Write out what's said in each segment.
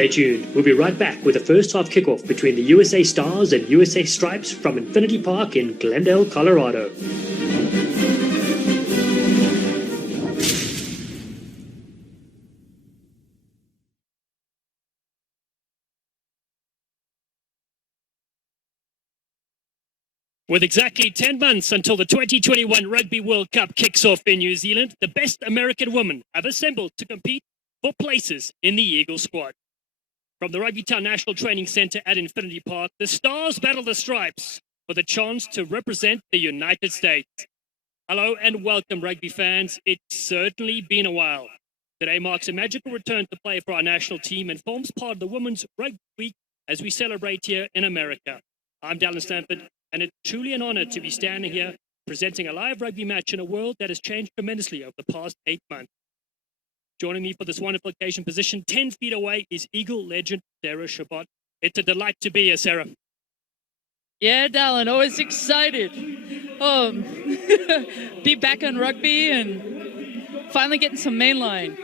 Stay tuned. We'll be right back with the first half kickoff between the USA Stars and USA Stripes from Infinity Park in Glendale, Colorado. With exactly 10 months until the 2021 Rugby World Cup kicks off in New Zealand, the best American women have assembled to compete for places in the Eagle squad. From the Rugby Town National Training Centre at Infinity Park, the Stars battle the Stripes for the chance to represent the United States. Hello and welcome, rugby fans. It's certainly been a while. Today marks a magical return to play for our national team and forms part of the Women's Rugby Week as we celebrate here in America. I'm Dallin Stanford, and it's truly an honor to be standing here presenting a live rugby match in a world that has changed tremendously over the past 8 months. Joining me for this wonderful occasion, position 10 feet away, is Eagle legend Sarah Chabot. It's a delight to be here, Sarah. Yeah, Dallin, always excited. Be back on rugby and finally getting some mainline.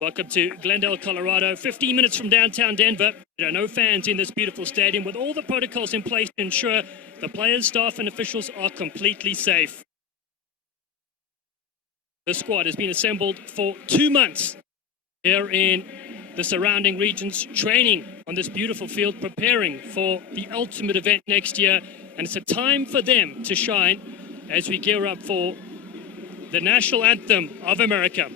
Welcome to Glendale, Colorado. 15 minutes from downtown Denver. There are no fans in this beautiful stadium with all the protocols in place to ensure the players, staff, and officials are completely safe. The squad has been assembled for 2 months here in the surrounding regions, training on this beautiful field, preparing for the ultimate event next year. And it's a time for them to shine as we gear up for the national anthem of America.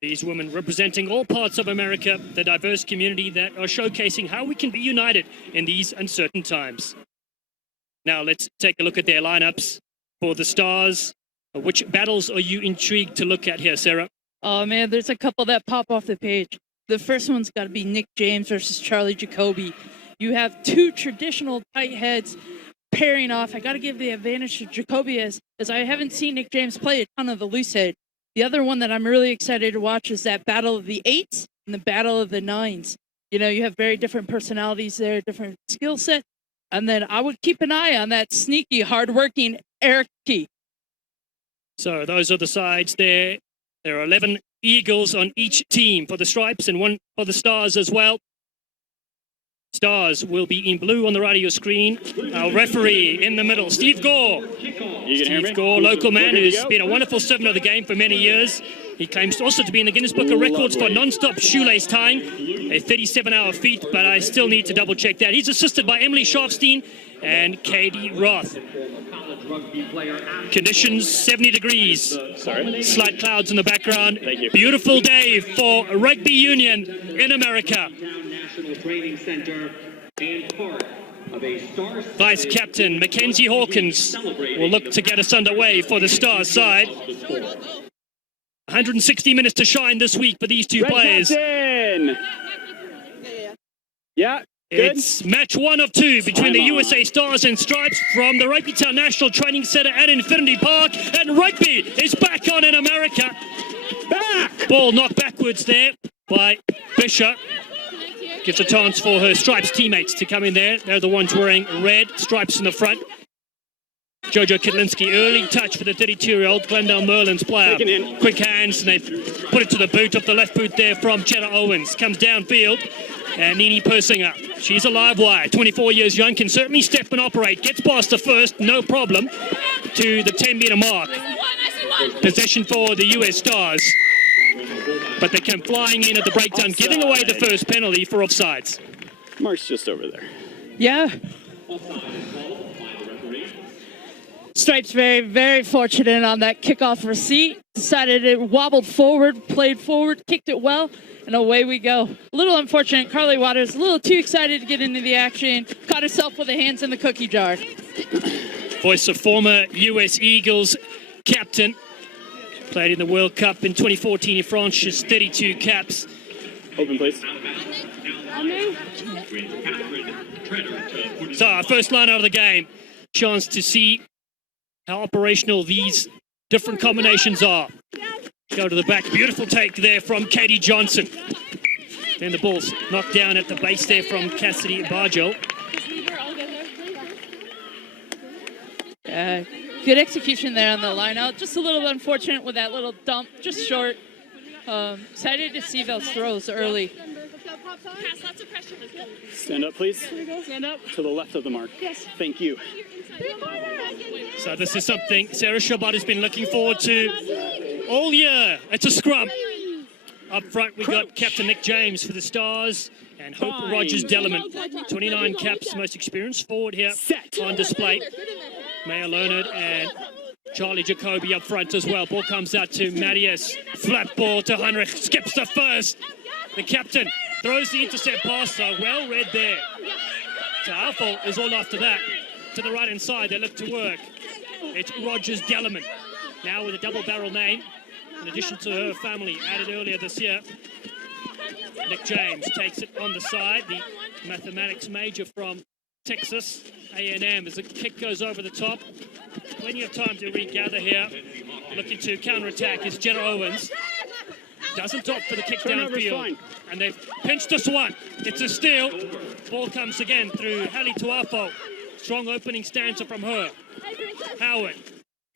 These women representing all parts of America, the diverse community that are showcasing how we can be united in these uncertain times. Now let's take a look at their lineups for the Stars. Which battles are you intrigued to look at here, Sarah? Oh man, there's a couple that pop off the page. The first one's got to be Nick James versus Charlie Jacoby. You have two traditional tight heads pairing off. I got to give the advantage to Jacoby as I haven't seen Nick James play a ton of the loose head. The other one that I'm really excited to watch is that battle of the 8s and the battle of the 9s. You know, you have very different personalities there, different skill set. And then I would keep an eye on that sneaky, hardworking Eric Key. So those are the sides there. There are 11 Eagles on each team for the Stripes and one for the Stars as well. Stars will be in blue on the right of your screen. Our referee in the middle, Steve Gore. Steve Gore, local man who's been a wonderful servant of the game for many years. He claims also to be in the Guinness Book of Records for non-stop shoelace tying, a 37-hour feat, but I still need to double-check that. He's assisted by Emily Sharfstein and Katie Roth. Conditions 70 degrees. Slight clouds in the background. Beautiful day for rugby union in America. Vice Captain Mackenzie Hawkins will look to get us underway for the Stars side. 160 minutes to shine this week for these two players. Captain. Yeah, good. It's match 1 of 2 between the USA Stars and Stripes from the Rugby Town National Training Centre at Infinity Park. And rugby is back on in America. Back! Ball knocked backwards there by Bishop. Gives a chance for her Stripes teammates to come in there. They're the ones wearing red, Stripes in the front. Jojo Kidlinski, early touch for the 32-year-old Glendale Merlins player. Quick hands, and they put it to the boot, off the left boot there from Cheddar Owens. Comes downfield, and Nini Persinger. She's a live wire, 24 years young, can certainly step and operate. Gets past the first, no problem, to the 10-meter mark. Possession for the US Stars. But they come flying in at the breakdown, giving away the first penalty for offsides. Mark's just over there. Yeah. Stripes very, very fortunate on that kickoff receipt. Decided it wobbled forward, played forward, kicked it well, and away we go. A little unfortunate. Carly Waters a little too excited to get into the action. Caught herself with her hands in the cookie jar. Voice of former US Eagles captain. Played in the World Cup in 2014 in France, just 32 caps. Open, please. So our first line out of the game. Chance to see how operational these different combinations are. Go to the back. Beautiful take there from Katie Johnson. Then the ball's knocked down at the base there from Cassidy Bargel. Good execution there on the line out. Just a little unfortunate with that little dump, just short. Excited to see those throws early. Stand up, please. Stand up. To the left of the mark. Yes. Thank you. So this is something Sarah Shabbat has been looking forward to all year. It's a scrum. Up front, we got Captain Nick James for the Stars and Hope Rogers-Dellerman. 29 caps, most experienced forward here on display. Maya Leonard and Charlie Jacoby up front as well. Ball comes out to Marius. Flat ball to Heinrich. Skips the first. The captain throws the intercept pass, so well read there. So Alfo is all after that. To the right-hand side, they look to work. It's Rogers-Dellerman. Now with a double-barrel name, in addition to her family added earlier this year. Nick James takes it on the side. The mathematics major from Texas A&M as the kick goes over the top. Plenty of time to regather here. Looking to counter-attack is Jenna Owens. Doesn't opt for the kick downfield. And they've pinched this one. It's a steal. Ball comes again through Hallie Tuafo. Strong opening stanza from her. Howard.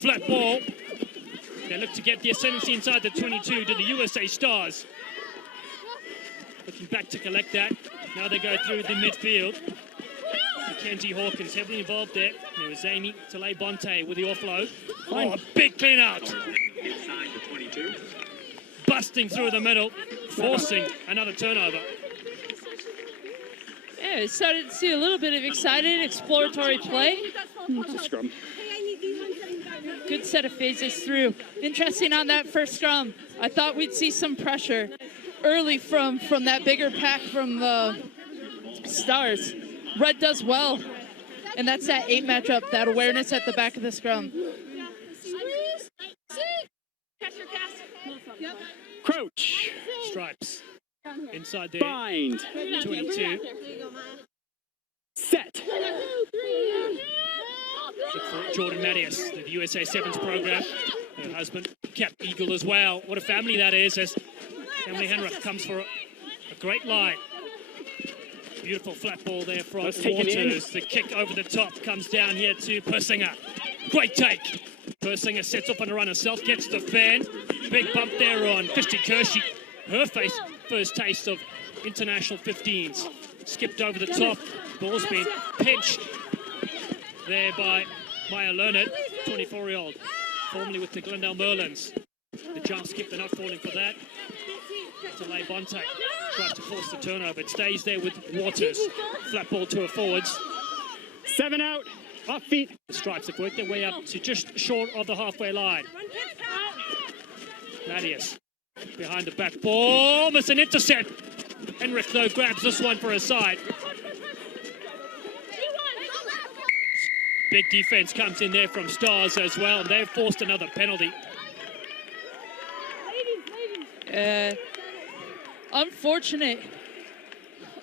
Flat ball. They look to get the ascendancy inside the 22 to the USA Stars. Looking back to collect that. Now they go through the midfield. Mackenzie Hawkins heavily involved there. There was Amy Talay Bonte with the offload. Oh, a big clean out. Busting through the middle, forcing another turnover. Yeah, started to see a little bit of excited exploratory play. It's a scrum. Good set of phases through. Interesting on that first scrum. I thought we'd see some pressure early from that bigger pack from the Stars. Red does well, and that's that 8 matchup, that awareness at the back of the scrum. Crouch. Stripes. Inside there. Bind. 22. Set. Look for Jordan Mattias, the USA Sevens program. Her husband, Cap Eagle as well. What a family that is as Emily Henrich comes for a great line. Beautiful flat ball there from Waters. The kick over the top comes down here to Persinger. Great take. Persinger sets up on a run herself, gets the fan. Big bump there on Christy Kershey. Her first taste of international 15s. Skipped over the top. Ball's been pinched there by Maya Leonard, 24-year-old, formerly with the Glendale Merlins. The jump skip, they're not falling for that. Talay Bonte tries to force the turnover. It stays there with Waters. Flat ball to her forwards. 7 out. Off feet. The Stripes have worked their way up to just short of the halfway line. Mattias behind the back ball. Miss an intercept. Henrich, though, grabs this one for her side. Big defense comes in there from Stars as well, and they've forced another penalty. Unfortunate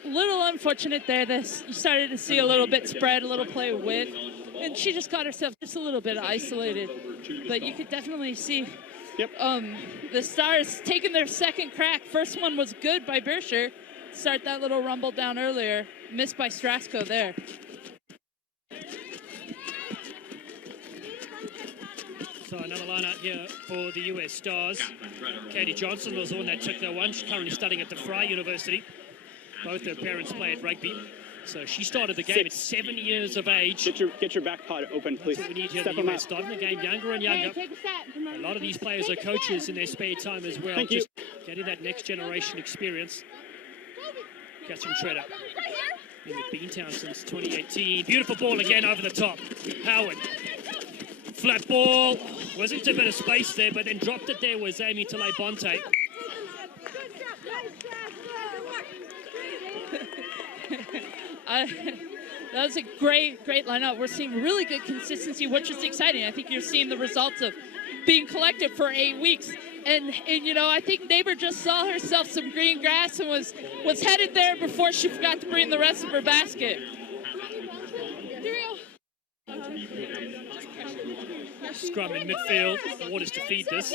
little unfortunate there. You started to see a little bit spread, a little play of width, and she just got herself just a little bit isolated. But you could definitely see the Stars taking their second crack. First one was good by Bersher. Start that little rumble down earlier. Missed by Strasco there. So another line out here for the US Stars. Katie Johnson was the one that took that one. She's currently studying at the Fry University. Both her parents play at rugby. So she started the game at 7 years of age. Get your back pod open, please. That's what we need here in the US. Starting the game younger and younger. A lot of these players are coaches in their spare time as well. Thank you. Just getting that next generation experience. Catching Shredder. Been with Beantown since 2018. Beautiful ball again over the top. Howard. Flat ball. Wasn't a bit of space there, but then dropped it there was Amy Talay-Bonte. That was a great lineup. We're seeing really good consistency, which is exciting. I think you're seeing the results of being collective for 8 weeks. And you know, I think Neighbor just saw herself some green grass and was headed there before she forgot to bring the rest of her basket. Scrum in midfield. Waters to feed this.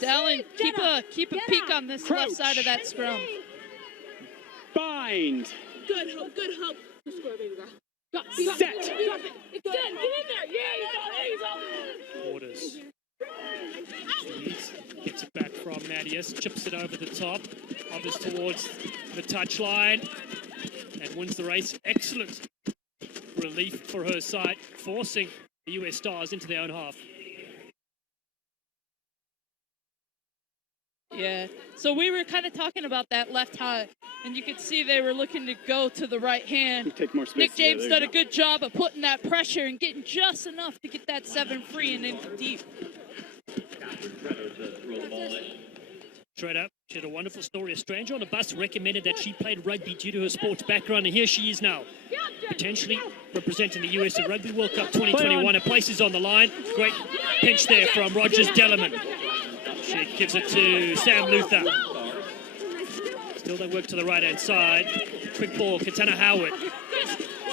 Dallin, keep a peek on this left side of that scrum. Bind. Good hope. Score, baby girl. Set. Get in there. Yeah, you go. Waters. Gets it back from Matias. Chips it over the top. Hovers towards the touchline. And wins the race. Excellent relief for her side. Forcing the US Stars into their own half. Yeah, so we were kind of talking about that left high, and you could see they were looking to go to the right hand. Take more space. Nick James did a good job of putting that pressure and getting just enough to get that 7 free and into deep. Straight up, she had a wonderful story. A stranger on a bus recommended that she played rugby due to her sports background, and here she is now, potentially representing the US at Rugby World Cup 2021. Her place is on the line. Great pinch there from Rogers Dellerman. She gives it to Sam Luther. Still they work to the right-hand side. Quick ball, Katana Howard.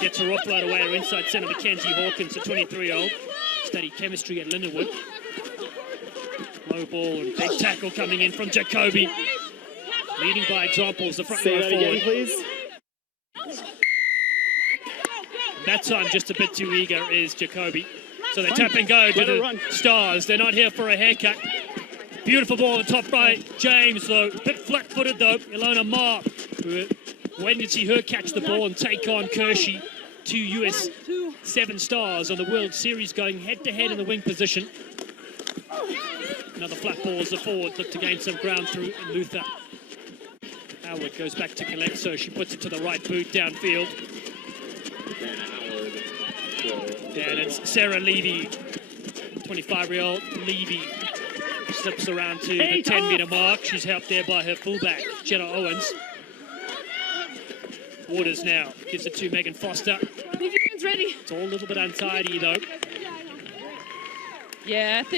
Gets her offload away, her inside centre, Mackenzie Hawkins, a 23-year-old. Studied chemistry at Lindenwood. Low ball and big tackle coming in from Jacoby. Leading by example is the front row forward. Again, please. That time just a bit too eager is Jacoby. So they tap and go to the Stars. They're not here for a haircut. Beautiful ball on the top right. James, though, a bit flat-footed, though. Ilona Ma, waiting to see her catch the ball and take on Kershey. 2 US 7 Stars on the World Series going head-to-head in the wing position. Another flat ball as the forward look to gain some ground through Luther. Howard goes back to Calypso. She puts it to the right boot downfield. And it's Sarah Levy, 25-year-old Levy. Slips around to the 10-meter mark. She's helped there by her fullback, Jenna Owens. Waters now gives it to Megan Foster. Ready. It's all a little bit untidy, though. Yeah, I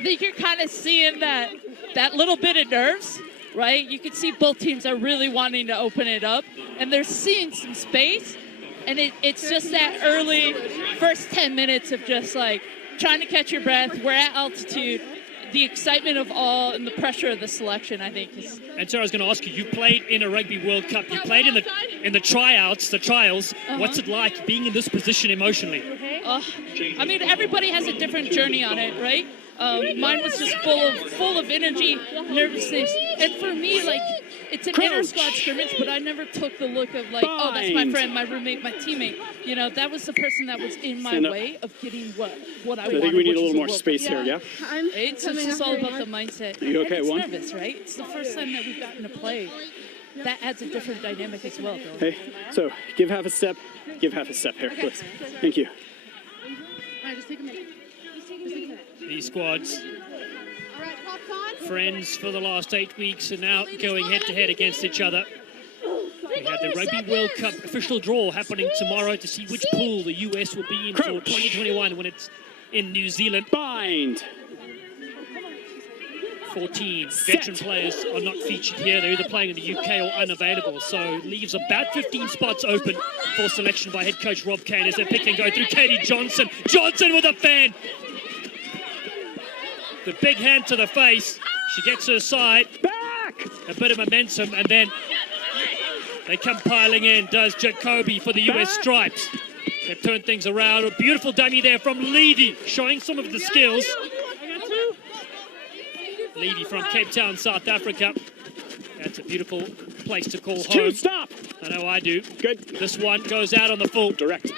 think you're kind of seeing that little bit of nerves, right? You can see both teams are really wanting to open it up, and they're seeing some space, and it's just that early first 10 minutes of just like trying to catch your breath. We're at altitude. The excitement of all and the pressure of the selection, I think, is. And so I was going to ask you, you played in a Rugby World Cup. You played in the tryouts, the trials. What's it like being in this position emotionally? I mean, everybody has a different journey on it, right? Mine was just full of energy, nervousness, and for me, like, it's an inter-squad scrimmage, but I never took the look of like, oh, that's my friend, my roommate, my teammate. You know, that was the person that was in my way of getting what I wanted. I think we need a little more space here, yeah? It's just all about the mindset. Are you okay, it's one? Nervous, right? It's the first time that we've gotten to play. That adds a different dynamic as well, Bill. Hey, so give half a step here, please. Thank you. All right, just take a minute. These squads, friends for the last 8 weeks, are now going head-to-head against each other. We have the Rugby World Cup official draw happening tomorrow to see which pool the US will be in for 2021 when it's in New Zealand. Bind. 14 veteran players are not featured here. They're either playing in the UK or unavailable, so it leaves about 15 spots open for selection by head coach Rob Kane as they pick and go through. Katie Johnson. Johnson with a fan. The big hand to the face. She gets her side. Back! A bit of momentum, and then they come piling in. Does Jacoby for the US Stripes. They've turned things around. A beautiful dummy there from Levy, showing some of the skills. Levy from Cape Town, South Africa. That's a beautiful place to call home. Stop! I know I do. Good. This one goes out on the full. Direct.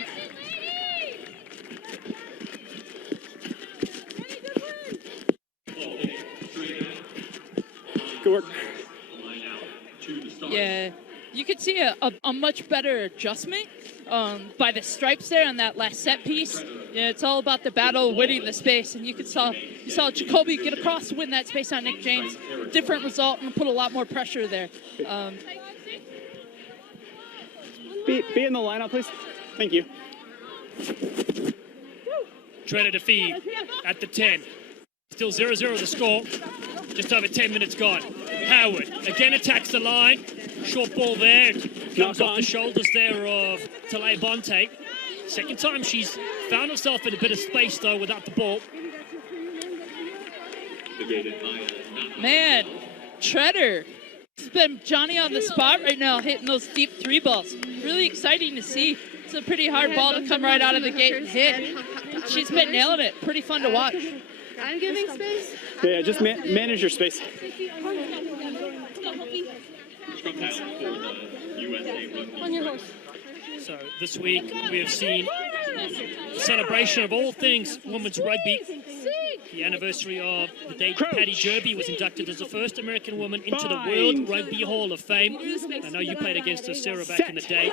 Good work. Yeah, you could see a much better adjustment by the stripes there on that last set piece. Yeah, it's all about the battle, winning the space, and you saw Jacoby get across to win that space on Nick James. Different result and put a lot more pressure there. Be in the lineup, please. Thank you. Treader to feed at the 10. Still 0-0 the score. Just over 10 minutes gone. Howard again attacks the line. Short ball there. Comes off the shoulders there of Tale Bonte. Second time she's found herself in a bit of space though without the ball. Man, Treader. It's been Johnny on the spot right now, hitting those deep 3 balls. Really exciting to see. It's a pretty hard ball to come right out of the gate and hit. She's been nailing it. Pretty fun to watch. I'm giving space. Yeah, just manage your space. On your horse. So this week we have seen a celebration of all things women's rugby. The anniversary of the day Patty Jerby was inducted as the first American woman into the World Rugby Hall of Fame. I know you played against her, Sarah, back in the day.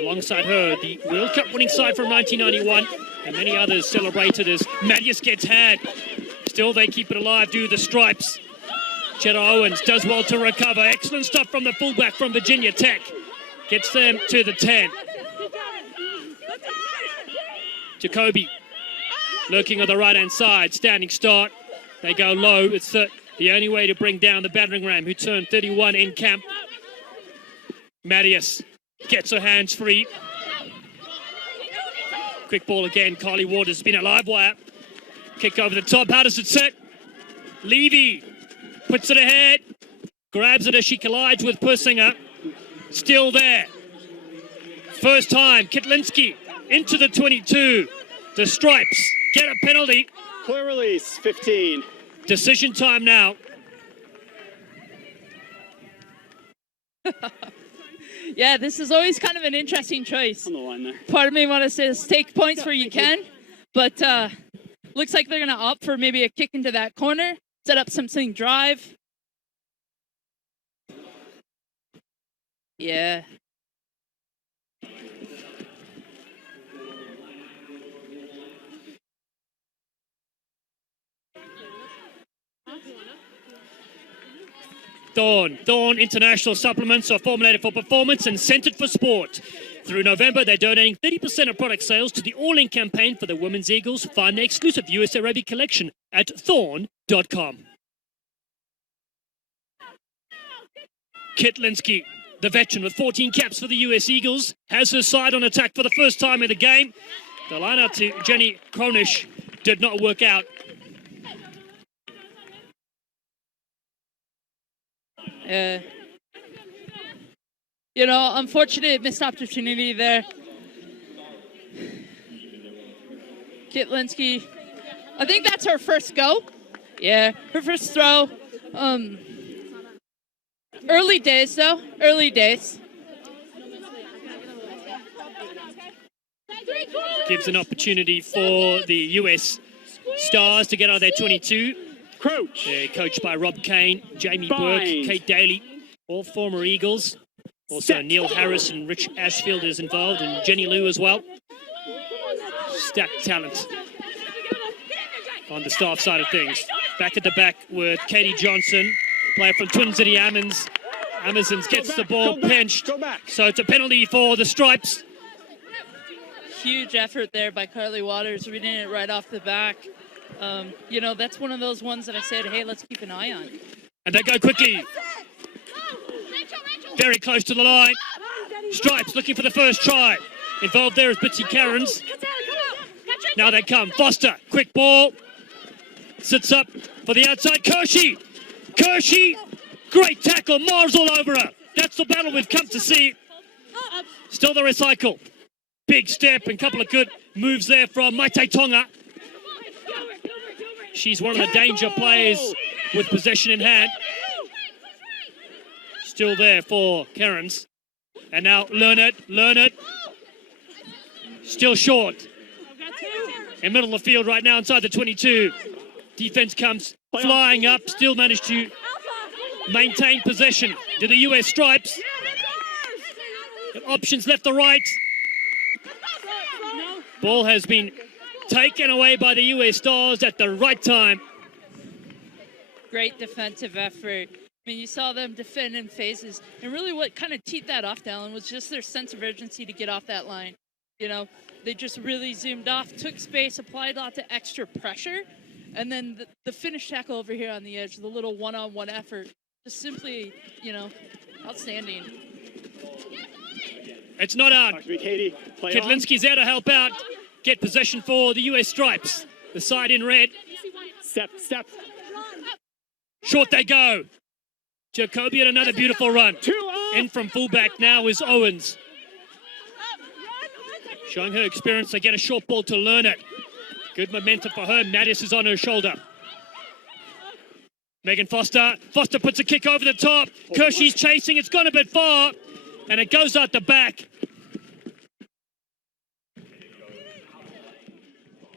Alongside her, the World Cup winning side from 1991, and many others celebrated as Mathias gets had. Still, they keep it alive, do the Stripes. Cheddar Owens does well to recover. Excellent stuff from the fullback from Virginia Tech. Gets them to the 10. Jacoby lurking on the right-hand side, standing start. They go low. It's the only way to bring down the battering ram, who turned 31 in camp. Mathias gets her hands free. Quick ball again. Carly Waters has been a live wire. Kick over the top. How does it sit? Levy puts it ahead. Grabs it as she collides with Persinger. Still there. First time, Kitlinski into the 22. The Stripes get a penalty. Clear release, 15. Decision time now. Yeah, this is always kind of an interesting choice. On the line there. Part of me want to say take points where you can, but looks like they're going to opt for maybe a kick into that corner, set up something drive. Yeah. Thorn International Supplements are formulated for performance and centered for sport. Through November, they're donating 30% of product sales to the All In campaign for the Women's Eagles. Find the exclusive USA Rugby collection at thorn.com. Kitlinski, the veteran with 14 caps for the US Eagles, has her side on attack for the first time in the game. The line out to Jenny Kronish did not work out. You know, unfortunate missed opportunity there. Kitlinski, I think that's her first go. Yeah, her first throw. Early days, though. Early days. Gives an opportunity for the US Stars to get out of their 22. Crouch. Coached by Rob Kane, Jamie Burke, Kate Daly, all former Eagles. Also Neil Harris and Rich Ashfield is involved, and Jenny Liu as well. Stacked talent on the staff side of things. Back at the back with Katie Johnson, player from Twin City Amazons gets the ball pinched. So it's a penalty for the Stripes. Huge effort there by Carly Waters, reading it right off the back. You know, that's one of those ones that I said, hey, let's keep an eye on. And they go quickly. Very close to the line. Stripes looking for the first try. Involved there is Bitsy Cairns. Now they come. Foster, quick ball. Sits up for the outside. Kershey. Great tackle. Mars all over her. That's the battle we've come to see. Still the recycle. Big step and couple of good moves there from Maite Tonga. She's one of the danger players with possession in hand. Still there for Cairns. And now Learn it. Still short. In middle of the field right now inside the 22. Defense comes flying up. Still managed to maintain possession to the US Stripes. Options left or right. Ball has been taken away by the US Stars at the right time. Great defensive effort. I mean, you saw them defend in phases. And really what kind of teed that off, Dallin, was just their sense of urgency to get off that line. You know, they just really zoomed off, took space, applied lots of extra pressure. And then the finish tackle over here on the edge, the little one-on-one effort, just simply, you know, outstanding. It's not out. Talk to me, Katie. Play on. Kitlinski's there to help out. Get possession for the US Stripes. The side in red. Step. Short they go. Jacoby had another beautiful run. 2 off. In from fullback now is Owens. Showing her experience, they get a short ball to Learn it. Good momentum for her. Mattis is on her shoulder. Megan Foster. Foster puts a kick over the top. Kershey's chasing. It's gone a bit far. And it goes out the back.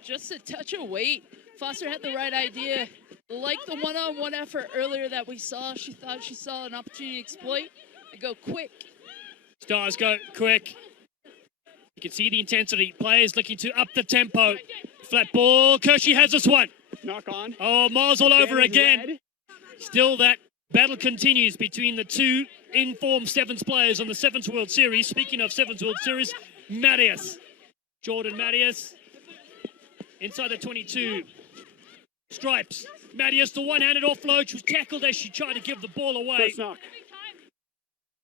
Just a touch of weight. Foster had the right idea. Like the one-on-one effort earlier that we saw, she thought she saw an opportunity to exploit. They go quick. Stars go quick. You can see the intensity. Players looking to up the tempo. Flat ball. Kershey has this one. Knock on. Oh, Mars all over Damage again. red. Still that battle continues between the two in-form Sevens players on the Sevens World Series. Speaking of Sevens World Series, Mattias. Jordan Mattias. Inside the 22. Stripes. Mattias, the one-handed offload. She was tackled as she tried to give the ball away. First knock.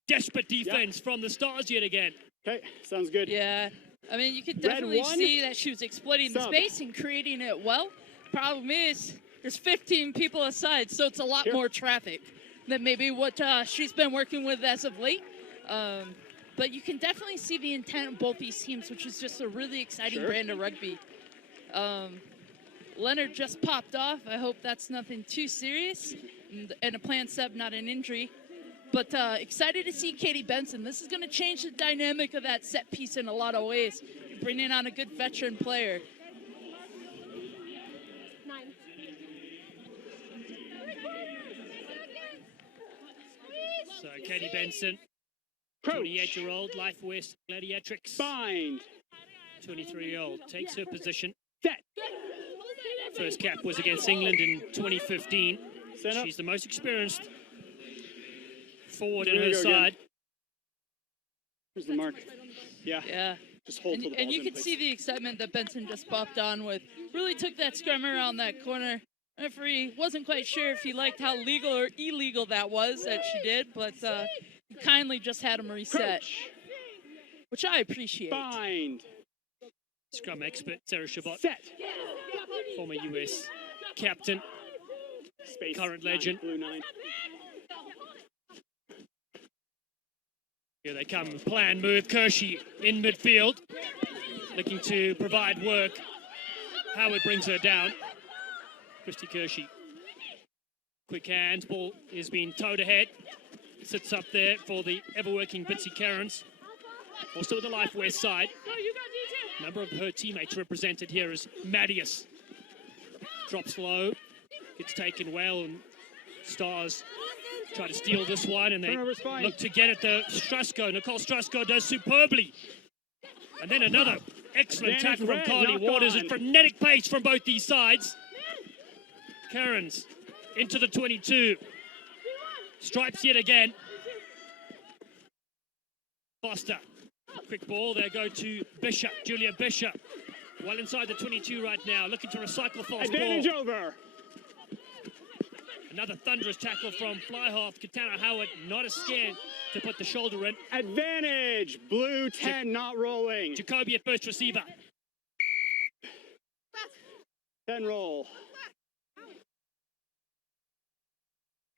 Desperate defense from the Stars yet again. Okay, sounds good. Yeah, I mean, you could Red definitely one. see that she was exploiting the Sub. space and creating it well. Problem is, there's 15 people aside, so it's a lot Sure. more traffic than maybe what she's been working with as of late. But you can definitely see the intent of both these teams, which is just a really exciting Sure. brand of rugby. Leonard just popped off. I hope that's nothing too serious and a planned sub, not an injury. But excited to see Katie Benson. This is going to change the dynamic of that set piece in a lot of ways. Bringing on a good veteran player. 9. So Katie Benson, Approach. 28-year-old, Life West Gladiatrix. Bind. 23-year-old takes her position. Set. First cap was against England in 2015. Set up. She's the most experienced forward in Here we her go again. side. Here's the mark. Yeah. Yeah. Just hold till the And ball's you in can place. see the excitement that Benson just popped on with. Really took that scrum around that corner. Referee wasn't quite sure if he liked how legal or illegal that was that she did, but he kindly just had him reset, Approach. which I appreciate. Bind. Scrum expert Sarah Shabbat, Set. former US captain. Space. Current 9, legend. Blue 9. Here they come. Plan move. Kershey in midfield. Looking to provide work. Howard brings her down. Christy Kershey. Quick hands. Ball is being towed ahead. Sits up there for the ever-working Bitsy Cairns. Also with the Life West side. A number of her teammates represented here as Mattias. Drops low. Gets taken well, and Stars try to steal this one, and they Turnover's fine. look to get it to Strasko. Nicole Strasko does superbly. And then another excellent Advantage tackle from red, Carly knock Waters. on. A frenetic pace from both these sides. Cairns into the 22. Stripes yet again. Foster. Quick ball. They go to Bishop. Julia Bishop. Well inside the 22 right now, looking to recycle false Advantage ball. over. Another thunderous tackle from fly half. Katana Howard, not as scared to put the shoulder in. Advantage. Blue 10 not rolling. Jacoby at first receiver. 10 roll.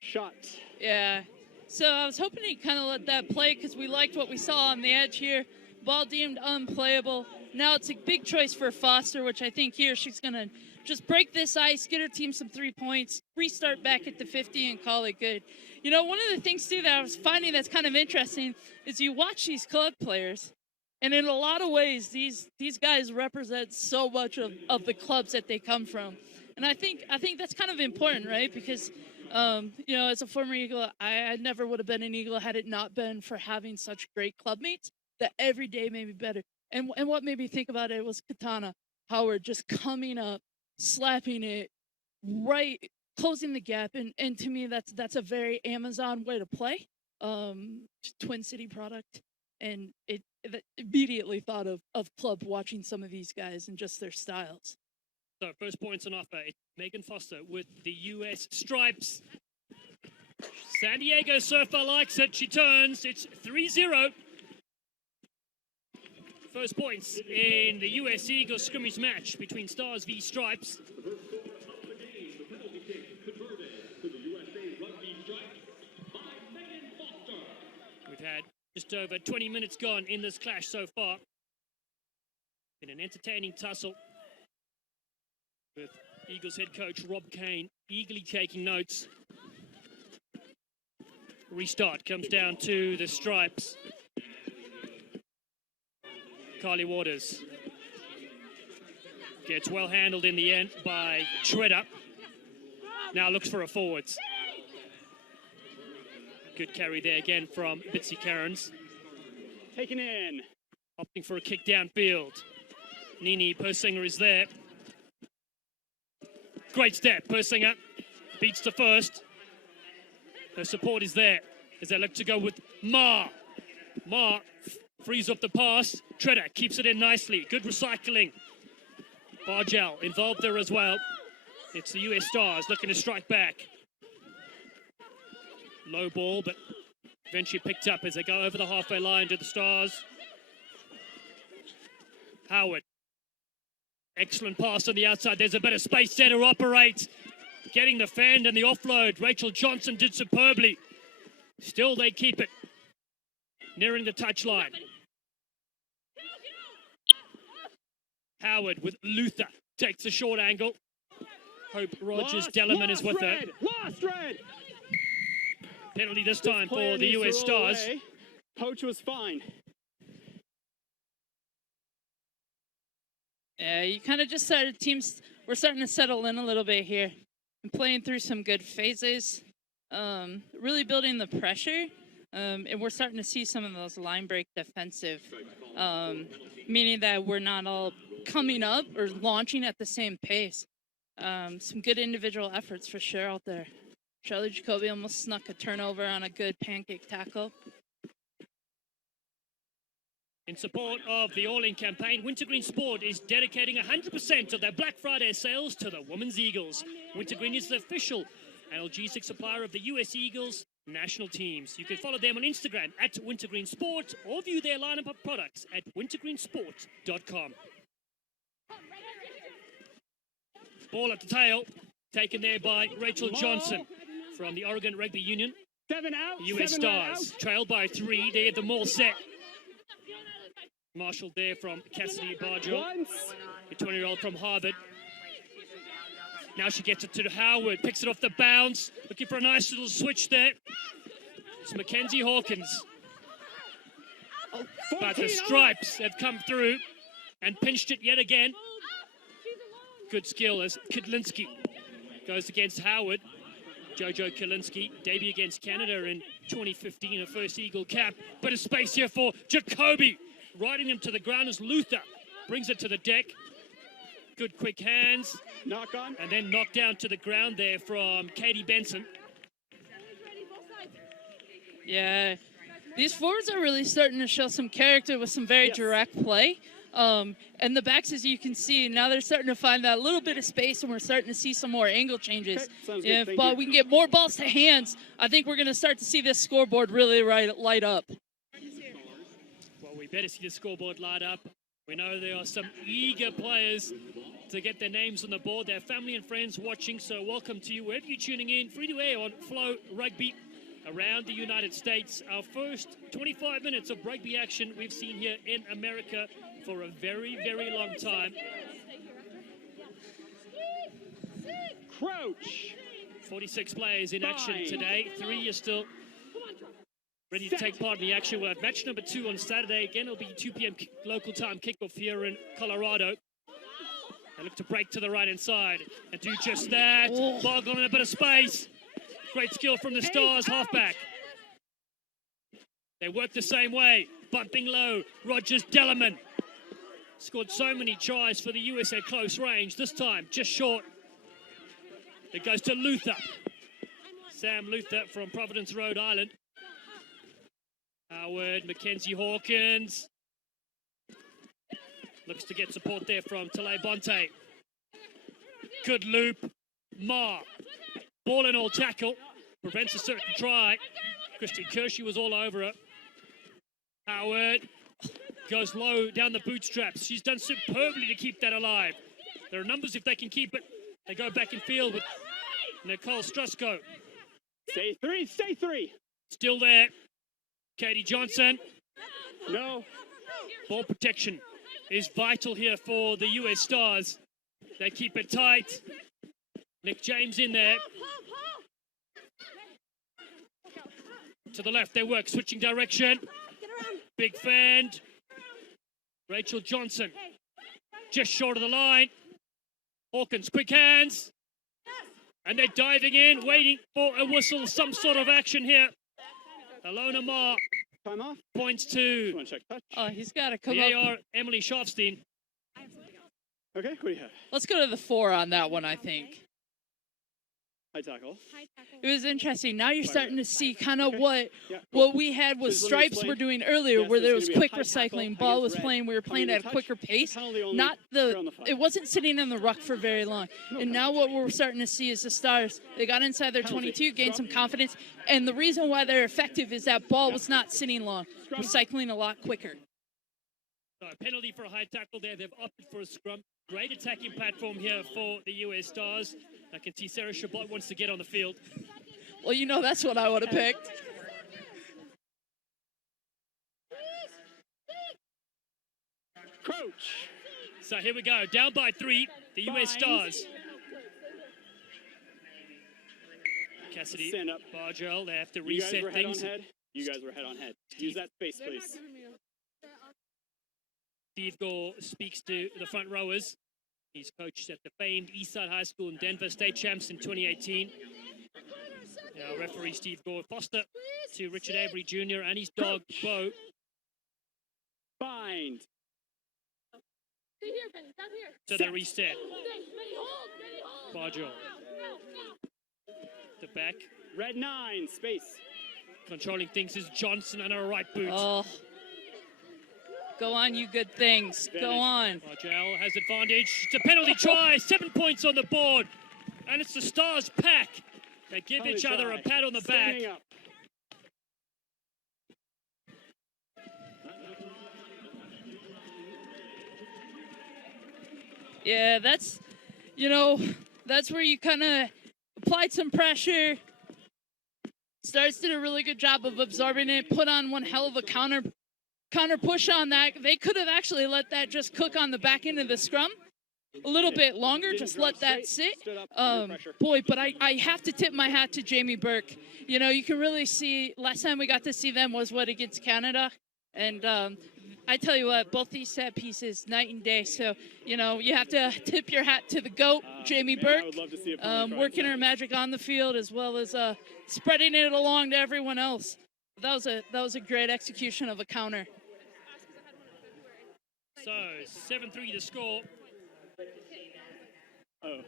Shot. Yeah. So I was hoping he'd kind of let that play because we liked what we saw on the edge here. Ball deemed unplayable. Now it's a big choice for Foster, which I think here she's going to just break this ice, get her team some 3 points, restart back at the 50 and call it good. You know, one of the things, too, that I was finding that's kind of interesting is you watch these club players, and in a lot of ways, these guys represent so much of the clubs that they come from. And I think that's kind of important, right? Because, you know, as a former Eagle, I never would have been an Eagle had it not been for having such great club mates that every day made me better. And what made me think about it was Katana Howard just coming up, slapping it, right, closing the gap. And to me, that's a very Amazon way to play. Twin City product. And it immediately thought of club watching some of these guys and just their styles. So first points on offer. It's Megan Foster with the US Stripes. San Diego Surfer likes it. She turns. It's 3-0. First points in the US Eagles scrimmage match between Stars v Stripes. We've had just over 20 minutes gone in this clash so far. Been an entertaining tussle with Eagles head coach Rob Kane eagerly taking notes. Restart comes down to the Stripes. Carly Waters gets well handled in the end by Shredder. Now looks for a forwards. Good carry there again from Bitsy Cairns. Taken in. Opting for a kick downfield. Nini Persinger is there. Great step. Persinger beats the first. Her support is there as they look to go with Ma. Ma frees up the pass. Shredder keeps it in nicely. Good recycling. Bargel involved there as well. It's the US Stars looking to strike back. Low ball, but eventually picked up as they go over the halfway line to the Stars. Howard. Excellent pass on the outside. There's a bit of space there to operate. Getting the fend and the offload. Rachel Johnson did superbly. Still they keep it. Nearing the touchline. Howard with Luther. Takes the short angle. Hope Rogers Dellerman is with her. Lost red. Penalty this time for the US Stars. Poach was fine. Yeah, you kind of just started teams. We're starting to settle in a little bit here and playing through some good phases. Really building the pressure. And we're starting to see some of those line break defensive, meaning that we're not all coming up or launching at the same pace. Some good individual efforts for sure out there. Charlie Jacoby almost snuck a turnover on a good pancake tackle. In support of the All-In campaign, Wintergreen Sport is dedicating 100% of their Black Friday sales to the Women's Eagles. Wintergreen is the official analgesic supplier of the US Eagles national teams. You can follow them on Instagram at Wintergreen Sport or view their lineup of products at wintergreensport.com. Ball at the tail, taken there by Rachel Johnson from the Oregon Rugby Union. 7 out. US Stars trailed by 3. They have the maul set. Marshall there from Cassidy Barjo, the 20-year-old from Harvard. Now she gets it to Howard, picks it off the bounce, looking for a nice little switch there. It's Mackenzie Hawkins. But the Stripes have come through and pinched it yet again. Good skill as Kidlinski goes against Howard. Jojo Kilinsky, debut against Canada in 2015, her first Eagle cap. Bit of space here for Jacoby. Riding him to the ground as Luther brings it to the deck. Good quick hands. Knock on. And then knocked down to the ground there from Katie Benson. Yeah, these forwards are really starting to show some character with some very direct play. And the backs, as you can see, now they're starting to find that little bit of space, and we're starting to see some more angle changes. Okay, sounds good. If Thank you. we can get more balls to hands, I think we're going to start to see this scoreboard really light up. Well, we better see the scoreboard light up. We know there are some eager players to get their names on the board. Their family and friends watching, so welcome to you wherever you're tuning in. Free to air on Flow Rugby around the United States. Our first 25 minutes of rugby action we've seen here in America for a very, very long time. Crouch. 46 players in action today. 3 are still ready to take part in the action. We'll have match number 2 on Saturday. Again, it'll be 2 p.m. local time kickoff here in Colorado. They look to break to the right-hand side and do just that. Ball gone in a bit of space. Great skill from the Stars halfback. They work the same way. Bumping low. Rogers Dellerman scored so many tries for the US at close range. This time, just short. It goes to Luther. Sam Luther from Providence, Rhode Island. Howard, Mackenzie Hawkins. Looks to get support there from Tale Bonte. Good loop. Ma. Ball and all tackle. Prevents a certain try. Christy Kershey was all over her. Howard goes low down the bootstraps. She's done superbly to keep that alive. There are numbers if they can keep it. They go back in field with Nicole Strusko. Stay 3, stay 3. Still there. Katie Johnson. No. Ball protection is vital here for the US Stars. They keep it tight. Nick James in there. To the left they work, switching direction. Big fend. Rachel Johnson. Just short of the line. Hawkins, quick hands. And they're diving in, waiting for a whistle, some sort of action here. Alona Ma Time off. points You to want to check touch? Oh, he's got to come the up. AR, Emily Schaafstein. Okay, what do you have? Let's go to the 4 on that one, I think. High tackle. It was interesting. Now you're starting to see kind of Okay. Yeah. what we had was Please let me stripes explain. were doing earlier, Yes, where there's there was gonna be a quick high tackle recycling. Ball was against playing. We were red. playing Coming at to a quicker touch, pace. penalty only, Not clear on the flag. it wasn't sitting in the ruck for very long. And now what we're starting to see is the Stars. They got inside their Penalty. 22, gained Scrum. some confidence, and the reason why they're effective is that ball was not sitting long, recycling a lot quicker. So a penalty for a high tackle there. They've opted for a scrum. Great attacking platform here for the US Stars. I can see Sarah Chabot wants to get on the field. Well, you know that's what I would have picked. Crouch. So here we go. Down by 3, the US Stars. Cassidy, Stand up. Bargel, they have to You guys reset were head on things. head. You guys were head on head. Use that space, please. Steve Gore speaks to the front rowers. He's coached at the famed Eastside High School in Denver, state champs in 2018. Now, referee Steve Gore Foster to Richard Avery Jr. and his dog, Bo. Bind. To the reset. Bargel. The back. Red 9, space. Controlling things is Johnson on her right boot. Oh. Go on, you good things. Go on. Bargel has advantage. It's a penalty try. 7 points on the board. And it's the Stars pack. They give Penalty each other try. a pat on the back. Standing up. Yeah, that's where you kind of applied some pressure. Stars did a really good job of absorbing it, put on one hell of a counter push on that. They could have actually let that just cook on the back end of the scrum a little bit longer, Didn't just drop let that straight, sit. stood up under pressure. Boy, but I have to tip my hat to Jamie Burke. You know, you can really see, last time we got to see them was against Canada. And I tell you what, both these set pieces, night and day. So, you know, you have to tip your hat to the GOAT, Jamie Man, Burke, I would love to see a penalty try. working her magic on the field as well as spreading it along to everyone else. That was a great execution of a counter. So 7-3 the score Oh.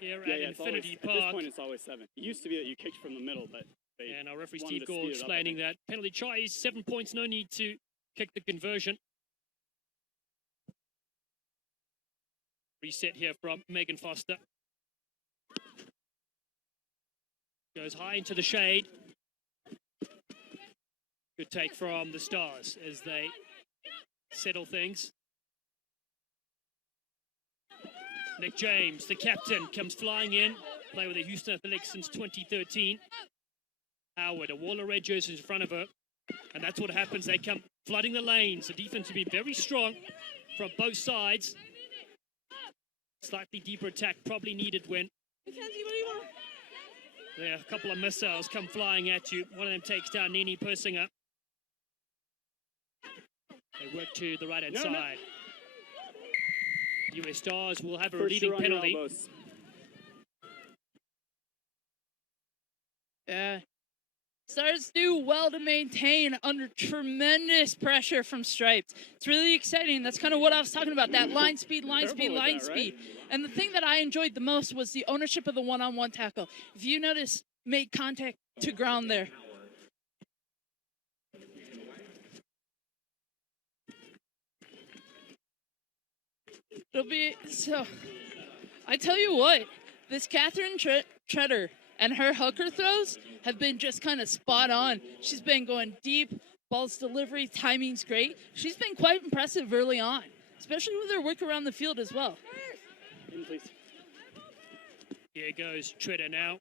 here Yeah, at it's always, Infinity at this Park. point, it's always 7. It used to be that you kicked from the middle, but they And our referee wanted Steve to Gore speed it up, I explaining think. that penalty try is 7 points, no need to kick the conversion. Reset here from Megan Foster. Goes high into the shade. Good take from the Stars as they settle things. Nick James, the captain, comes flying in. Play with the Houston Athletics since 2013. Howard, a wall of red jerseys in front of her. And that's what happens. They come flooding the lanes. The defense will be very strong from both sides. Slightly deeper attack, probably needed when there are a couple of missiles come flying at you. One of them takes down Nini Persinger. They work to the right-hand side. US Stars will have a relieving penalty. Yeah. Stars do well to maintain under tremendous pressure from Stripes. It's really exciting. That's kind of what I was talking about, that line speed. And the thing that I enjoyed the most was the ownership of the one-on-one tackle. If you notice, made contact to ground there. It'll be, so, I tell you what, this Catherine Treader and her hooker throws have been just kind of spot on. She's been going deep, ball's delivery, timing's great. She's been quite impressive early on, especially with her work around the field as well. In, please. Here goes Treader now.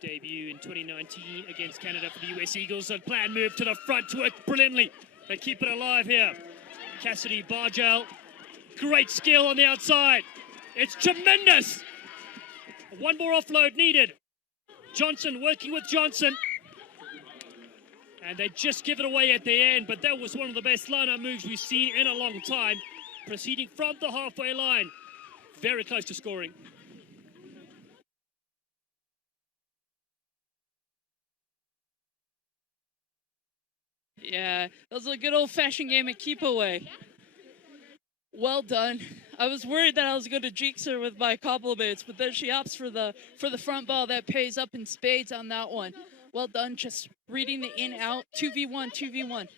Debut in 2019 against Canada for the US Eagles. A planned move to the front to work brilliantly. They keep it alive here. Cassidy Bargel, great skill on the outside. It's tremendous. One more offload needed. Johnson working with Johnson. And they just give it away at the end, but that was one of the best line-up moves we've seen in a long time. Proceeding from the halfway line. Very close to scoring. Yeah, that was a good old-fashioned game of keep away. Well done. I was worried that I was going to jinx her with my compliments, but then she opts for the front ball that pays up in spades on that one. Well done, just reading the in-out, 2v1, 2v1.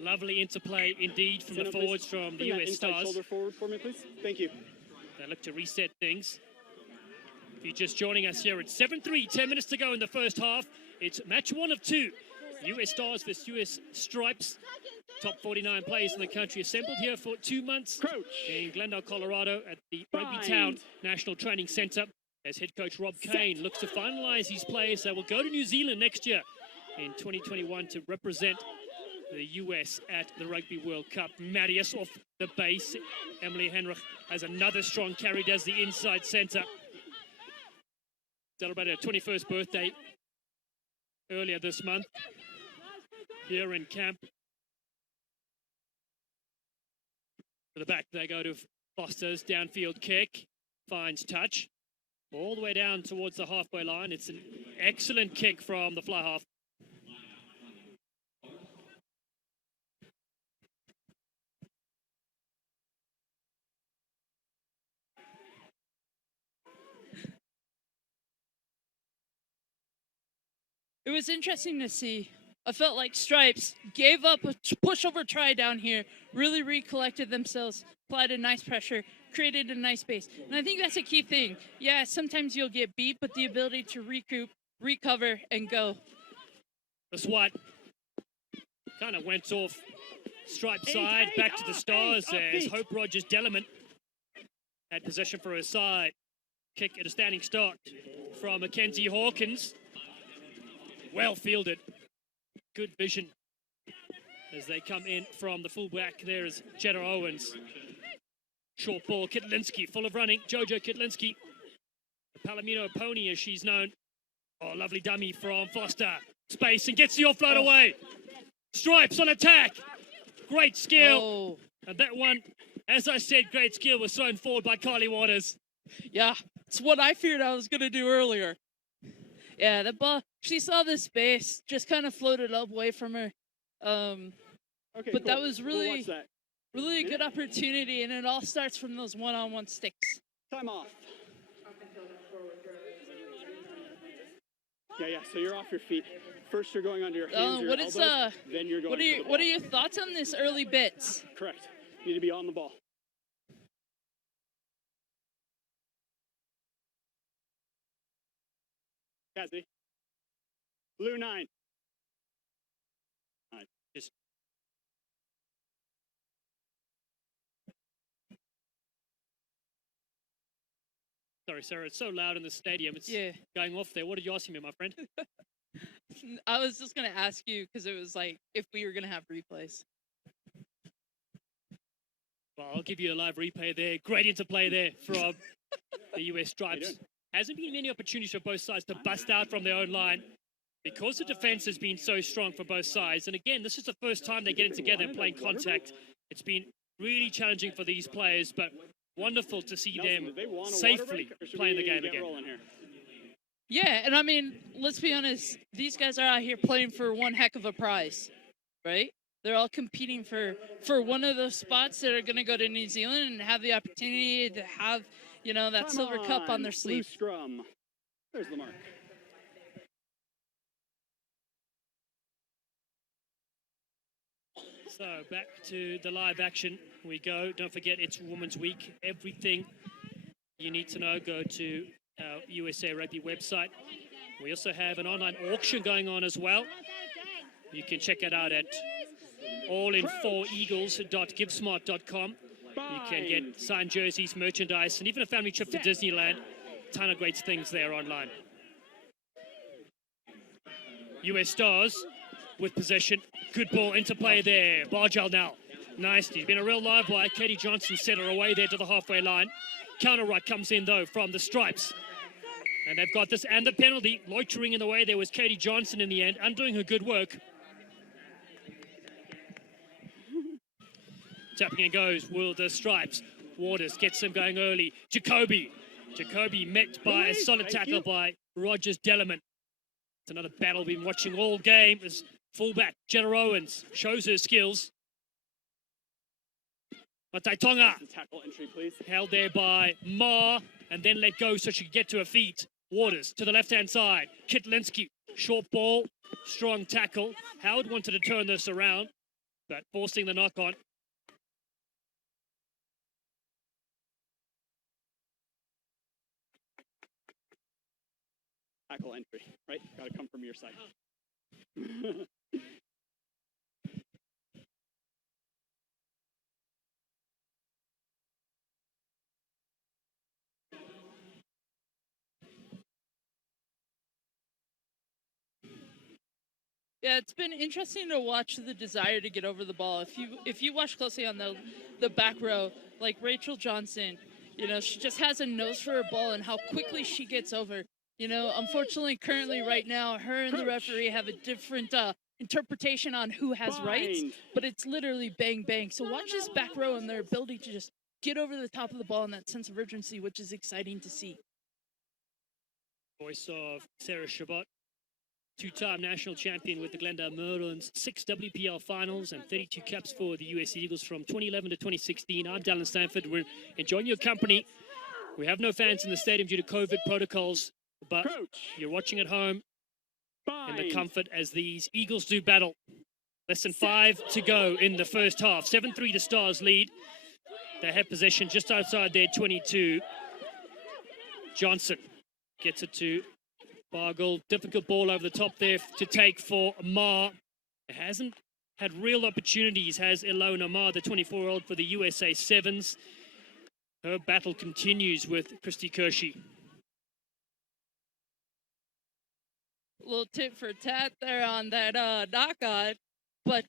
Lovely interplay indeed from the forwards from the US Stars. Shoulder forward for me, please. Thank you. They look to reset things. If you're just joining us here, it's 7-3, 10 minutes to go in the first half. It's match one of two. US Stars versus US Stripes. Top 49 players in the country assembled here for 2 months in Glendale, Colorado at the Rugby Town National Training Center as head coach Rob Kane looks to finalize these players that will go to New Zealand next year in 2021 to represent the US at the Rugby World Cup. Marius off the base. Emily Henrich has another strong carry, does the inside center. Celebrated her 21st birthday earlier this month here in camp. To the back they go to Foster's downfield kick, finds touch all the way down towards the halfway line. It's an excellent kick from the fly half. It was interesting to see. I felt like Stripes gave up a pushover try down here, really recollected themselves, applied a nice pressure, created a nice base. And I think that's a key thing. Yeah, sometimes you'll get beat, but the ability to recoup, recover, and go. The SWAT kind of went off Stripe side, back to the Stars as Hope Rogers-Dellerman had possession for her side. Kick at a standing start from Mackenzie Hawkins. Well fielded. Good vision as they come in from the fullback. There is Jenna Owens. Short ball, Kitlinski, full of running. Jojo Kitlinski. The Palomino pony, as she's known. Oh, lovely dummy from Foster. Space and gets the offload away. Stripes on attack. Great skill. Oh. And that one, as I said, great skill was thrown forward by Carly Waters. Yeah, it's what I feared I was going to do earlier. Yeah, the ball, she saw the space, just kind of floated up away from her. Okay, but cool. that was We'll really, watch that. really a good opportunity, and it all starts from those one-on-one sticks. Time off. Yeah. So you're off your feet. First, you're going onto your hands, your What elbows, is then you're going what are to you the what are ball. your thoughts on this early bits? Correct. You need to be on the ball. Cassie. Blue 9. Just sorry, Sarah. It's so loud in the stadium. It's going off there. What did you ask me, my friend? I was just gonna ask you because it was like if we were gonna have replays. Well, I'll give you a live replay there. Great interplay there from the US Stripes. Hasn't been many opportunities for both sides to bust out from their own line because the defense has been so strong for both sides. And again, this is the first time they're getting together and playing contact. It's been really challenging for these players, but wonderful to see them safely playing the game again. Yeah, and I mean, let's be honest, these guys are out here playing for one heck of a prize, right? They're all competing for one of those spots that are going to go to New Zealand and have the opportunity to have, that silver cup on their sleeve. Blue scrum. There's the mark. So back to the live action we go. Don't forget, it's Women's Week. Everything you need to know, go to our USA Rugby website. We also have an online auction going on as well. You can check it out at allinforeagles.givesmart.com. You can get signed jerseys, merchandise, and even a family trip to Disneyland. Ton of great things there online. US Stars with possession. Good ball into play there. Bargel now. Nice. He's been a real live wire. Katie Johnson set her away there to the halfway line. Counter right comes in, though, from the Stripes. And they've got this and the penalty. Loitering in the way there was Katie Johnson in the end, undoing her good work. Tapping and goes, will the Stripes. Waters gets them going early. Jacoby met by a solid tackle by Rogers Dellerman. It's another battle we've been watching all game as fullback Jenna Owens shows her skills. Mataitonga Tackle entry, please. held there by Ma and then let go so she could get to her feet. Waters to the left-hand side. Kitlinski, short ball, strong tackle. Howard wanted to turn this around, but forcing the knock-on. Tackle entry, right? Got to come from your side. Yeah, it's been interesting to watch the desire to get over the ball. If you watch closely on the back row, like Rachel Johnson, she just has a nose for her ball and how quickly she gets over. Unfortunately, currently right now, her and the referee have a different interpretation on who has rights, but it's literally bang, bang. So watch this back row and their ability to just get over the top of the ball and that sense of urgency, which is exciting to see. Voice of Sarah Shabbat, two-time national champion with the Glendale Merlins, 6 WPL finals and 32 caps for the US Eagles from 2011 to 2016. I'm Dallin Stanford. We're enjoying your company. We have no fans in the stadium due to COVID protocols, but you're watching at home in the comfort as these Eagles do battle. Less than 5 to go in the first half. 7-3 the Stars lead. They have possession just outside their 22. Johnson gets it to Bargle. Difficult ball over the top there to take for Ma. It hasn't had real opportunities, has Ilona Ma, the 24-year-old for the USA Sevens. Her battle continues with Christy Kershey. Little tit for tat there on that knock-on, but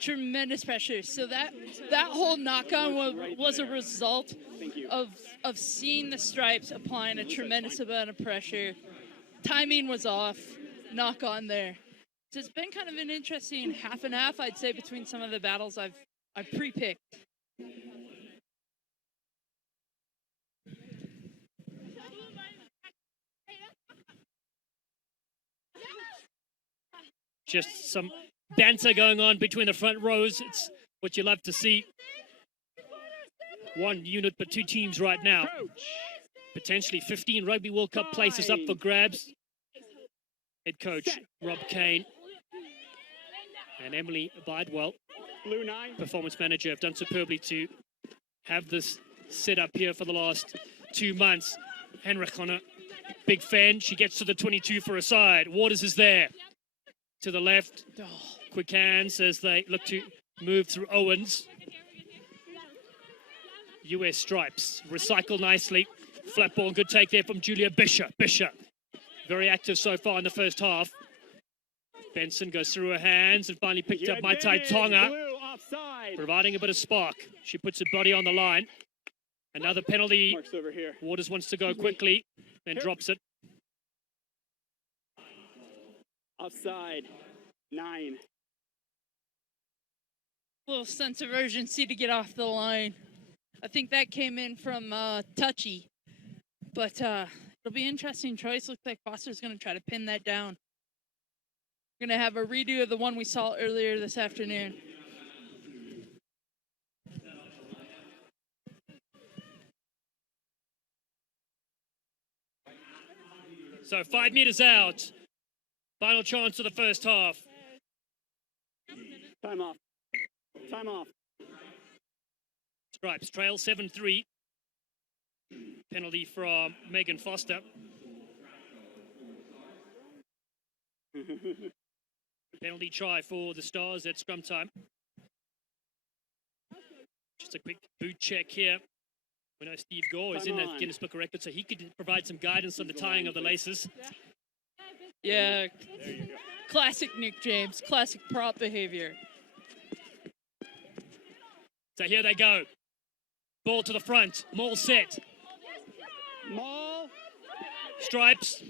tremendous pressure. So that whole knock-on was a result of seeing the Stripes applying a tremendous amount of pressure. Timing was off, knock-on there. So it's been kind of an interesting half and half, I'd say, between some of the battles I've pre-picked. Just some banter going on between the front rows. It's what you love to see. One unit, but 2 teams right now. Potentially 15 Rugby World Cup places up for grabs. head coach Rob Kane and Emily Bidewell, Blue 9. performance manager, have done superbly to have this set up here for the last 2 months. Henrich on a big fan. She gets to the 22 for a side. Waters is there. To the left. Quick hands as they look to move through Owens. US stripes. Recycle nicely. Flat ball, good take there from Julia Bishop. Very active so far in the first half. Benson goes through her hands and finally picked up Mai Tai Tonga, providing a bit of spark. She puts her body on the line. Another penalty. Mark's over here. Waters wants to go quickly, then drops it. Offside. 9. Little sense of urgency to get off the line. I think that came in from Touchy. But it'll be interesting choice. Looks like Foster's going to try to pin that down. We're going to have a redo of the one we saw earlier this afternoon. So 5 meters out. Final chance of the first half. Time off. Time off. Stripes trail 7-3. Penalty from Megan Foster. Penalty try for the Stars at scrum time. Just a quick boot check here. We know Steve Gore is in that Guinness Book of Records, so he could provide some guidance on the tying of the laces. Yeah, classic Nick James, classic prop behavior. So here they go. Ball to the front. Maul set. Maul. Stripes.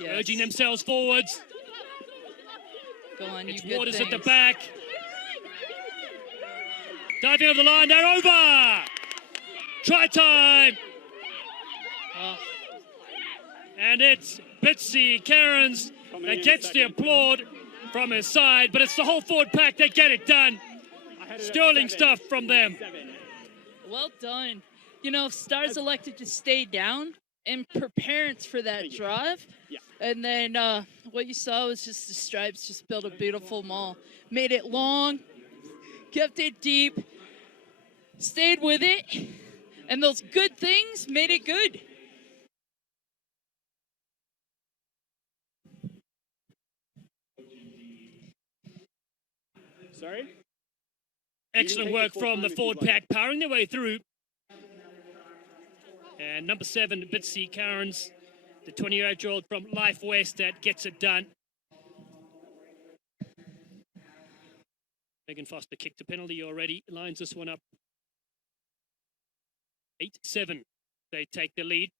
Yes. Urging themselves forwards. Go on, It's you good Waters things. at the back. Diving over the line. They're over. Try time. Oh, And it's Bitsy Cairns that gets the applaud from his side, but it's the whole forward pack that get it done. Sterling stuff from them. well done. You know, Stars elected to stay down and prepare for that drive. Yeah. And then what you saw was just the Stripes just build a beautiful maul. Made it long, kept it deep, stayed with it, and those good things made it good. Sorry? Excellent work from the forward pack, powering their way through. And number 7, Bitsy Cairns, the 28-year-old from Life West that gets it done. Megan Foster kicked a penalty already, lines this one up. 8-7, they take the lead.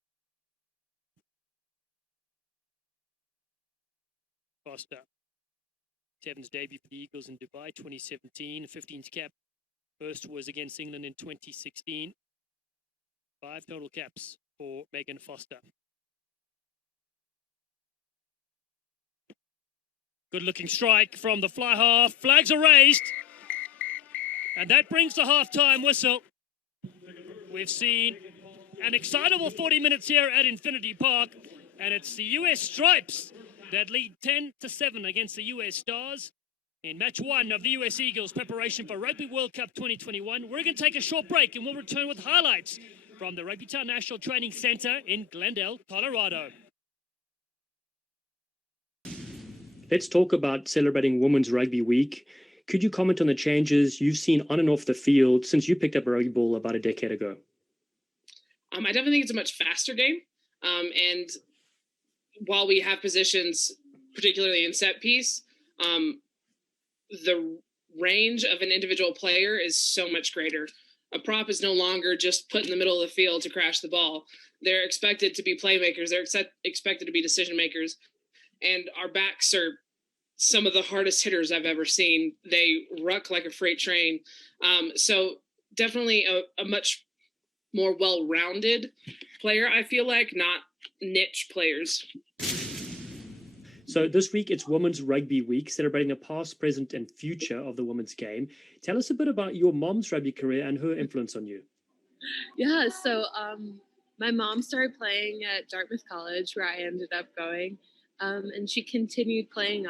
Foster, 7's debut for the Eagles in Dubai, 2017, 15's cap. First was against England in 2016. 5 total caps for Megan Foster. Good looking strike from the fly half. Flags are raised. And that brings the halftime whistle. We've seen an excitable 40 minutes here at Infinity Park. And it's the US Stripes that lead 10-7 against the US Stars in match 1 of the US Eagles preparation for Rugby World Cup 2021. We're going to take a short break and we'll return with highlights from the Rugby Town National Training Center in Glendale, Colorado. Let's talk about celebrating Women's Rugby Week. Could you comment on the changes you've seen on and off the field since you picked up a rugby ball about a decade ago? I definitely think it's a much faster game. And while we have positions, particularly in set piece, the range of an individual player is so much greater. A prop is no longer just put in the middle of the field to crash the ball. They're expected to be playmakers. They're expected to be decision makers. And our backs are some of the hardest hitters I've ever seen. They ruck like a freight train. So definitely a much more well-rounded player, I feel like, not niche players. So this week, it's Women's Rugby Week, celebrating the past, present, and future of the women's game. Tell us a bit about your mom's rugby career and her influence on you. Yeah, so My mom started playing at Dartmouth College, where I ended up going. And she continued playing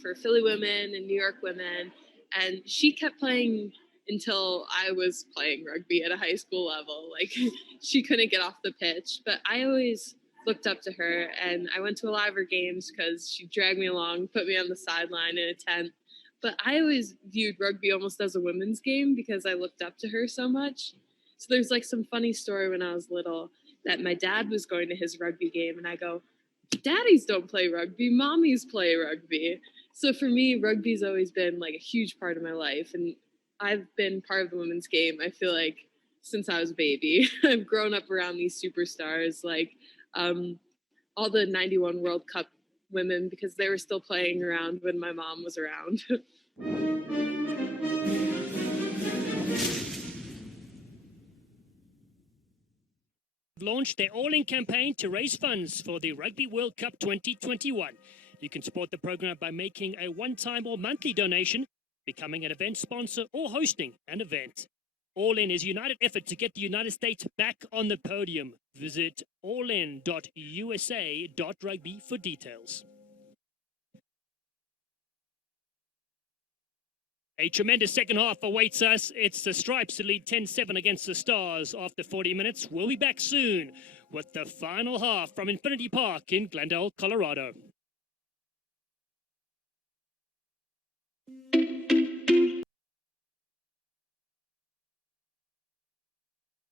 for Philly women and New York women. And she kept playing until I was playing rugby at a high school level. Like, she couldn't get off the pitch. But I always looked up to her, and I went to a lot of her games because she dragged me along, put me on the sideline in a tent. But I always viewed rugby almost as a women's game because I looked up to her so much. So there's like some funny story when I was little that my dad was going to his rugby game, and I go, daddies don't play rugby, mommies play rugby. So for me, rugby's always been like a huge part of my life, and I've been part of the women's game, I feel like, since I was a baby. I've grown up around these superstars, like all the 91 World Cup women, because they were still playing around when my mom was around. Launched their All In campaign to raise funds for the Rugby World Cup 2021. You can support the program by making a one-time or monthly donation, becoming an event sponsor, or hosting an event. All In is a united effort to get the United States back on the podium. Visit allin.usa.rugby for details. A tremendous second half awaits us. It's the Stripes that lead 10-7 against the Stars after 40 minutes. We'll be back soon with the final half from Infinity Park in Glendale, Colorado.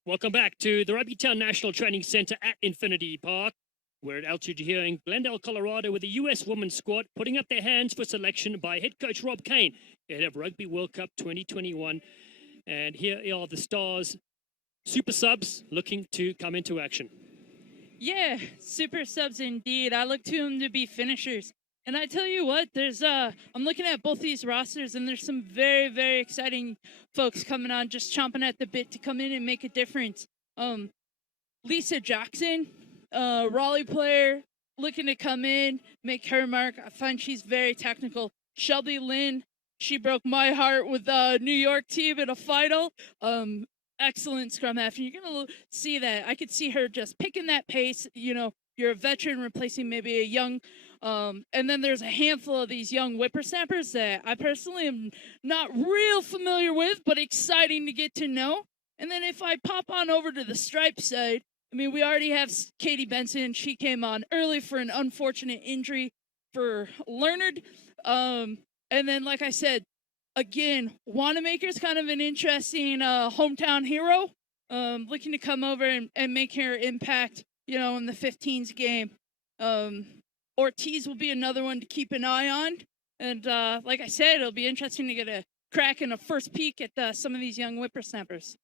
Welcome back to the Rugby Town National Training Center at Infinity Park. We're at altitude here in Glendale, Colorado, with the U.S. women's squad putting up their hands for selection by head coach Rob Kane ahead of Rugby World Cup 2021. And here are the Stars super subs looking to come into action. Yeah, super subs indeed. I look to them to be finishers. And I tell you what, I'm looking at both these rosters, and there's some very, very exciting folks coming on, just chomping at the bit to come in and make a difference. Lisa Jackson, Raleigh player, looking to come in, make her mark. I find she's very technical. Shelby Lynn, she broke my heart with the New York team in a final. Excellent scrum half. And you're going to see that. I could see her just picking that pace. You know, you're a veteran replacing maybe a young, and then there's a handful of these young whippersnappers that I personally am not real familiar with, but exciting to get to know. And then if I pop on over to the Stripe side, I mean, we already have Katie Benson. She came on early for an unfortunate injury for Leonard. And then, like I said, again, Wanamaker's kind of an interesting hometown hero, looking to come over and make her impact, you know, in the 15s game. Ortiz will be another one to keep an eye on. And like I said, it'll be interesting to get a crack and a first peek at some of these young whippersnappers.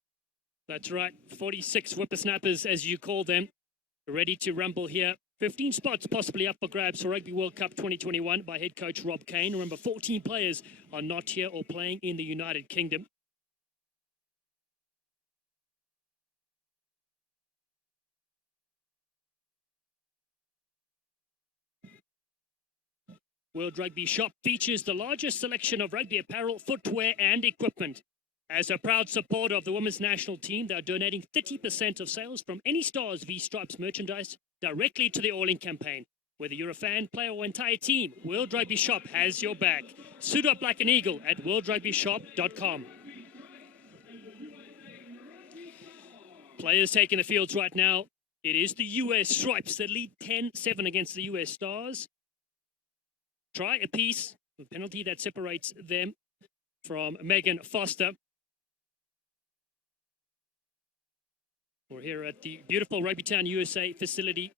That's right, 46 whippersnappers, as you call them, ready to rumble here. 15 spots possibly up for grabs for Rugby World Cup 2021 by head coach Rob Kane. Remember, 14 players are not here or playing in the United Kingdom. World Rugby Shop features the largest selection of rugby apparel, footwear and equipment. As a proud supporter of the women's national team, they're donating 30% of sales from any Stars v Stripes merchandise directly to the All In campaign. Whether you're a fan, player or entire team, World Rugby Shop has your back. Suit up like an eagle at worldrugbyshop.com. Players taking the fields right now. It is the US Stripes that lead 10-7 against the US Stars. Try a piece, a penalty that separates them from Megan Foster. We're here at the beautiful Rugby Town USA facility.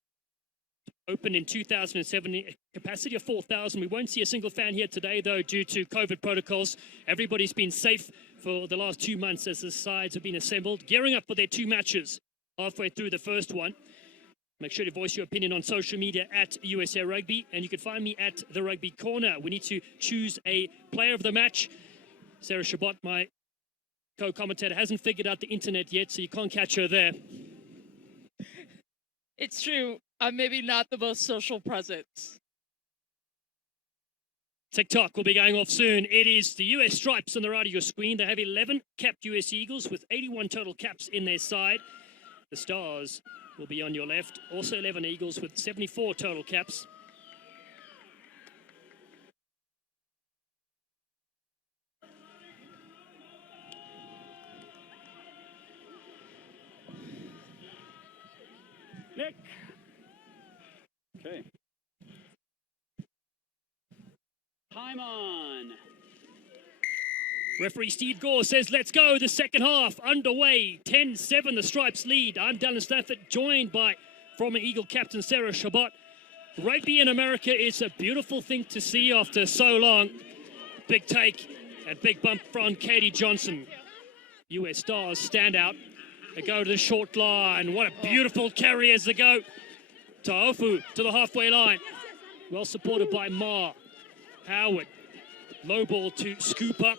Opened in 2007, capacity of 4,000. We won't see a single fan here today, though, due to COVID protocols. Everybody's been safe for the last 2 months as the sides have been assembled, gearing up for their 2 matches halfway through the first one. Make sure to voice your opinion on social media at USA Rugby, and you can find me at the Rugby Corner. We need to choose a player of the match. Sarah Chabot, my co-commentator, hasn't figured out the internet yet, so you can't catch her there. It's true. I'm maybe not the most social presence. TikTok will be going off soon. It is the US Stripes on the right of your screen. They have 11 capped US Eagles with 81 total caps in their side. The Stars will be on your left. Also 11 Eagles with 74 total caps. Nick. Okay. Time on. Referee Steve Gore says, let's go. The second half underway. 10-7, the Stripes lead. I'm Dallin Stafford, joined by former Eagle captain Sarah Shabbat. Rugby in America is a beautiful thing to see after so long. Big take and big bump from Katie Johnson. US Stars stand out. They go to the short line. What a beautiful carry as they go. Taofu to the halfway line. Well supported by Ma. Howard. Low ball to scoop up.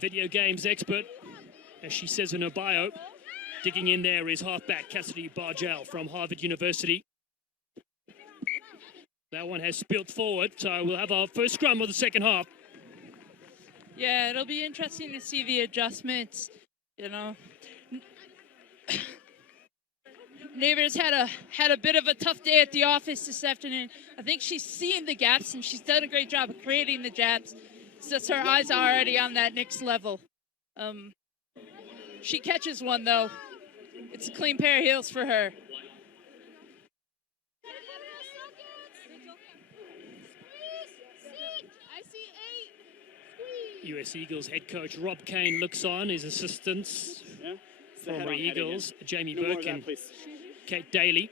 Video games expert, as she says in her bio. Digging in there is halfback Cassidy Bargel from Harvard University. That one has spilled forward, so we'll have our first scrum of the second half. Yeah, it'll be interesting to see the adjustments, you know. Neighbors had a bit of a tough day at the office this afternoon. I think she's seen the gaps, and she's done a great job of creating the gaps. It's just her eyes are already on that next level. She catches one, though. It's a clean pair of heels for her. US Eagles head coach Rob Kane looks on, his assistants, former Eagles, Jamie Burke and Kate Daly.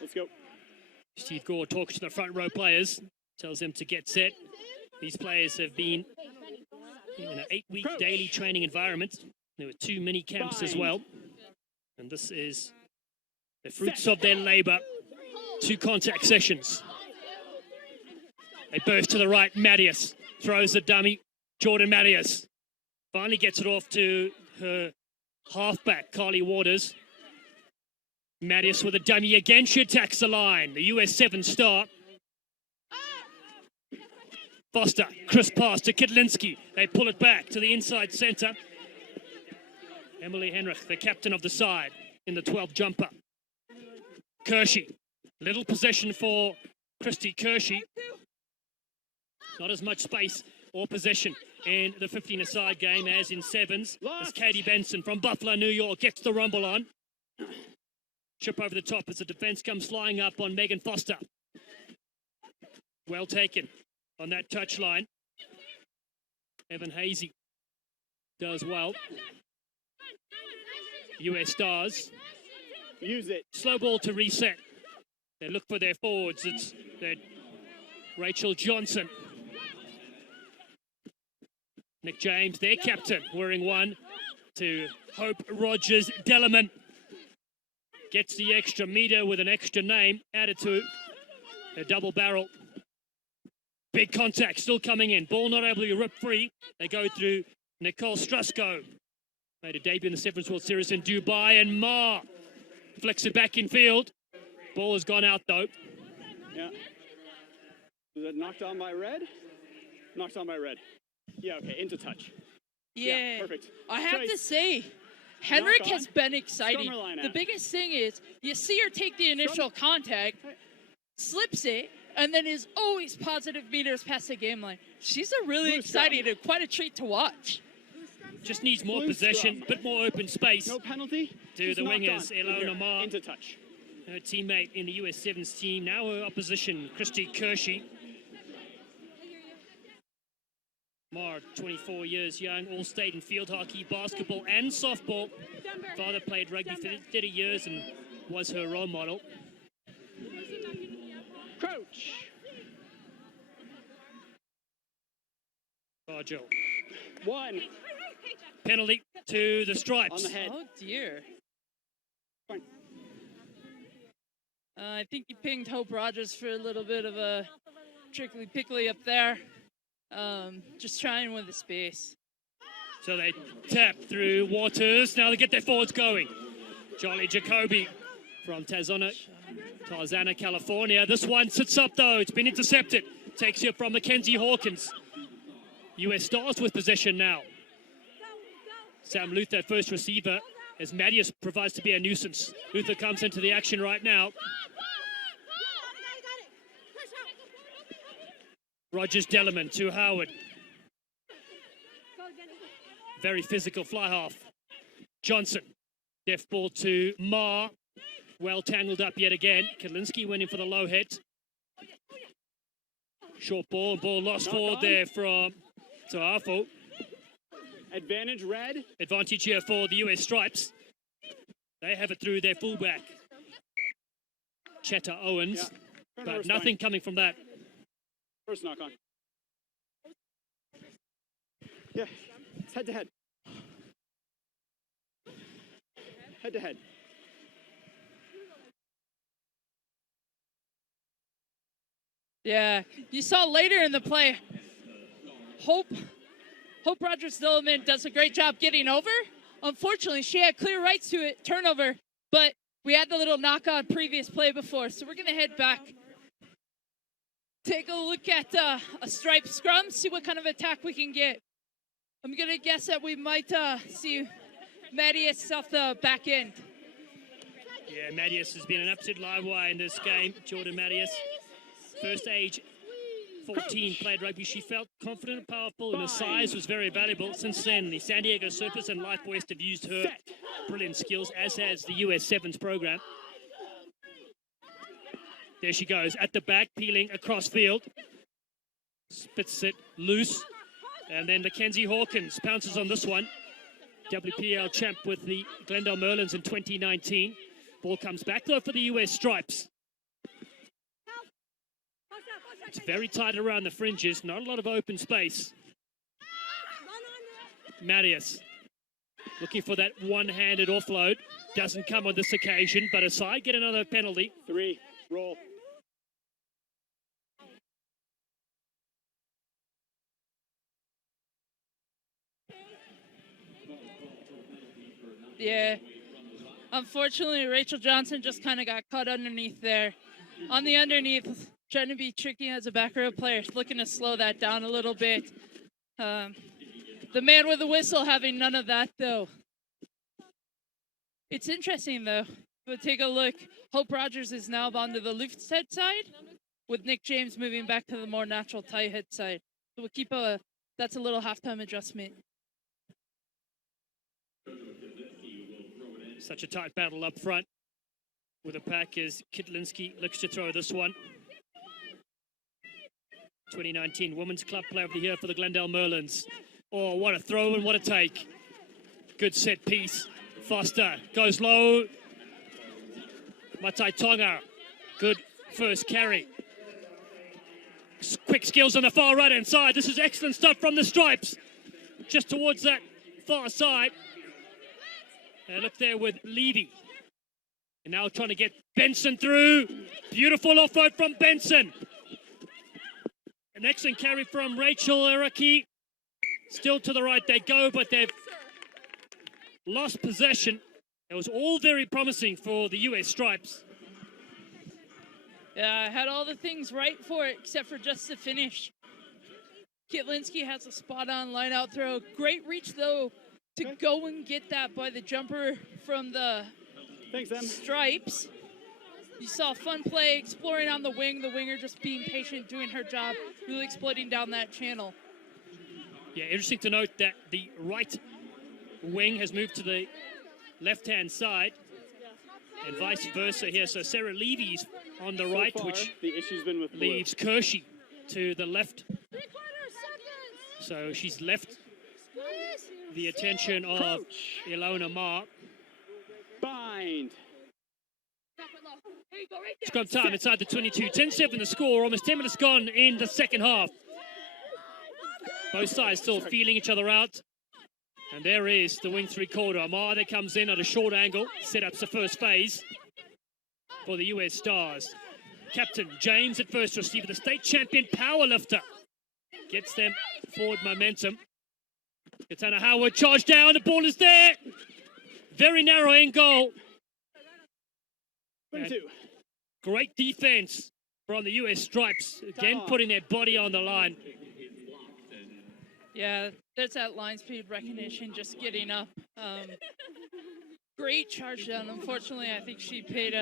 Let's go. Steve Gore talks to the front row players, tells them to get set. These players have been in an 8-week daily training environment. There were 2 mini camps as well. And this is the fruits of their labor. 2 contact sessions. They burst to the right. Mattias throws the dummy. Jordan Mattias finally gets it off to her halfback, Carly Waters. Mattias with a dummy again. She attacks the line. The US 7 star. Foster, crisp pass to Kidlinski. They pull it back to the inside centre. Emily Henrich, the captain of the side, in the 12 jumper. Kershey, little possession for Christy Kershey. Not as much space or possession in the 15-a-side game as in sevens. As Katie Benson from Buffalo, New York, gets the rumble on. Chip over the top as the defence comes flying up on Megan Foster. Well taken on that touchline. Evan Hazy does well. US Stars. Use it. Slow ball to reset. They look for their forwards. It's Rachel Johnson. Nick James, their captain, wearing one to Hope Rogers Dellerman. Gets the extra meter with an extra name added to a double barrel. Big contact still coming in. Ball not able to be ripped free. They go through Nicole Strusko. Made a debut in the Sevens World Series in Dubai. And Ma flicks it back in field. Ball has gone out though. Yeah. Was that knocked on by red? Knocked on by red. Yeah, okay, into touch. Yeah, perfect. I have Trace. to say, Henrik has been exciting. The biggest thing is you see her take the initial contact, slips it, and then is always positive meters past the game line. She's a really exciting and quite a treat to watch. Just needs more possession, bit more open space. No penalty. To the wingers, Elona Ma, Into touch. her teammate in the US Sevens team. Now her opposition, Christy Kershey. Ma, 24 years young, all-state in field hockey, basketball and softball. Father played rugby for 30 years and was her role model. Crouch. Bargel. 1. Penalty to the Stripes. On the head. Oh dear. Fine. I think he pinged Hope Rogers for a little bit of a trickly pickly up there. Just trying with the space. So they tap through Waters. Now they get their forwards going. Charlie Jacoby from Tarzana, California. This one sits up though. It's been intercepted. Takes here from Mackenzie Hawkins. US Stars with possession now. Sam Luther, first receiver as Mattias provides to be a nuisance. Luther comes into the action right now. Rogers Dellerman to Howard. Very physical fly half. Johnson. Deft ball to Ma. Well tangled up yet again. Kadlinski went in for the low hit. Short ball lost forward there from Ta'afu. Advantage red. Advantage here for the US Stripes. They have it through their fullback. Cheta Owens, but nothing coming from that. First knock on. Yeah, it's head to head. Head to head. Yeah, you saw later in the play, Hope Rogers Dillman does a great job getting over. Unfortunately, she had clear rights to it, turnover, but we had the little knock on previous play before, so we're going to head back. Take a look at a stripe scrum, see what kind of attack we can get. I'm going to guess that we might see Mattias off the back end. Yeah, Mattias has been an absolute live wire in this game. Jordan Mattias, first age 14, played rugby. She felt confident and powerful, and her size was very valuable. Since then, the San Diego Surfers and Life West have used her brilliant skills, as has the US Sevens program. There she goes, at the back, peeling across field. Spits it loose. And then Mackenzie Hawkins pounces on this one. WPL champ with the Glendale Merlins in 2019. Ball comes back, though, for the US Stripes. It's very tight around the fringes, not a lot of open space. Mattias looking for that one-handed offload. Doesn't come on this occasion, but aside, get another penalty. 3, roll. Yeah. Unfortunately, Rachel Johnson just kind of got caught underneath there. On the underneath, trying to be tricky as a back row player, looking to slow that down a little bit. The man with the whistle having none of that, though. It's interesting, though. But take a look. Hope Rogers is now onto the loose head side, with Nick James moving back to the more natural tight head side. So we'll keep that's a little halftime adjustment. Such a tight battle up front with a pack as Kitlinski looks to throw this one. 2019 Women's Club Player of the Year for the Glendale Merlins. Oh, what a throw and what a take. Good set piece. Foster goes low. Matai Tonga, good first carry. Quick skills on the far right hand side. This is excellent stuff from the Stripes. Just towards that far side. And look there with Levy. And now trying to get Benson through. Beautiful offload from Benson. An excellent carry from Rachel Araki. Still to the right they go, but they've lost possession. It was all very promising for the US Stripes. Yeah, I had all the things right for it, except for just the finish. Kitlinski has a spot-on line-out throw. Great reach, though, to go and get that by the jumper from the Stripes. You saw a fun play, exploring on the wing. The winger just being patient, doing her job, really exploiting down that channel. Yeah, interesting to note that the right wing has moved to the left-hand side, and vice versa here. So Sarah Levy's on the right, which the issue's been with leaves Kershey to the left. So she's left the attention of Ilona Ma. Bind. Scrum time inside the 22. 10-7 the score. Almost 10 minutes gone in the second half. Both sides still feeling each other out. And there is the wing three-quarter. Amar that comes in at a short angle. Set up the first phase for the US Stars. Captain James at first receiver. The state champion powerlifter gets them forward momentum. Katana Howard charged down. The ball is there. Very narrow end goal. Great defense from the US Stripes. Again, putting their body on the line. Yeah, there's that line speed recognition just getting up. great charge down. Unfortunately, I think she paid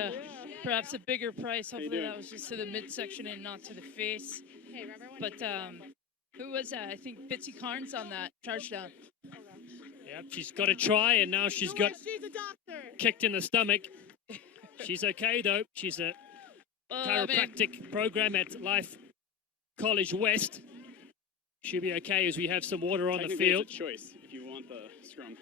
perhaps a bigger price. Hopefully that was just to the midsection and not to the face. But who was that? I think Bitsy Carnes on that charge down. Yep, she's got a try, and now she's got kicked in the stomach. She's okay, though. She's a chiropractic program at Life College West. She'll be okay as we have some water on the field. It's a choice if you want the scrum.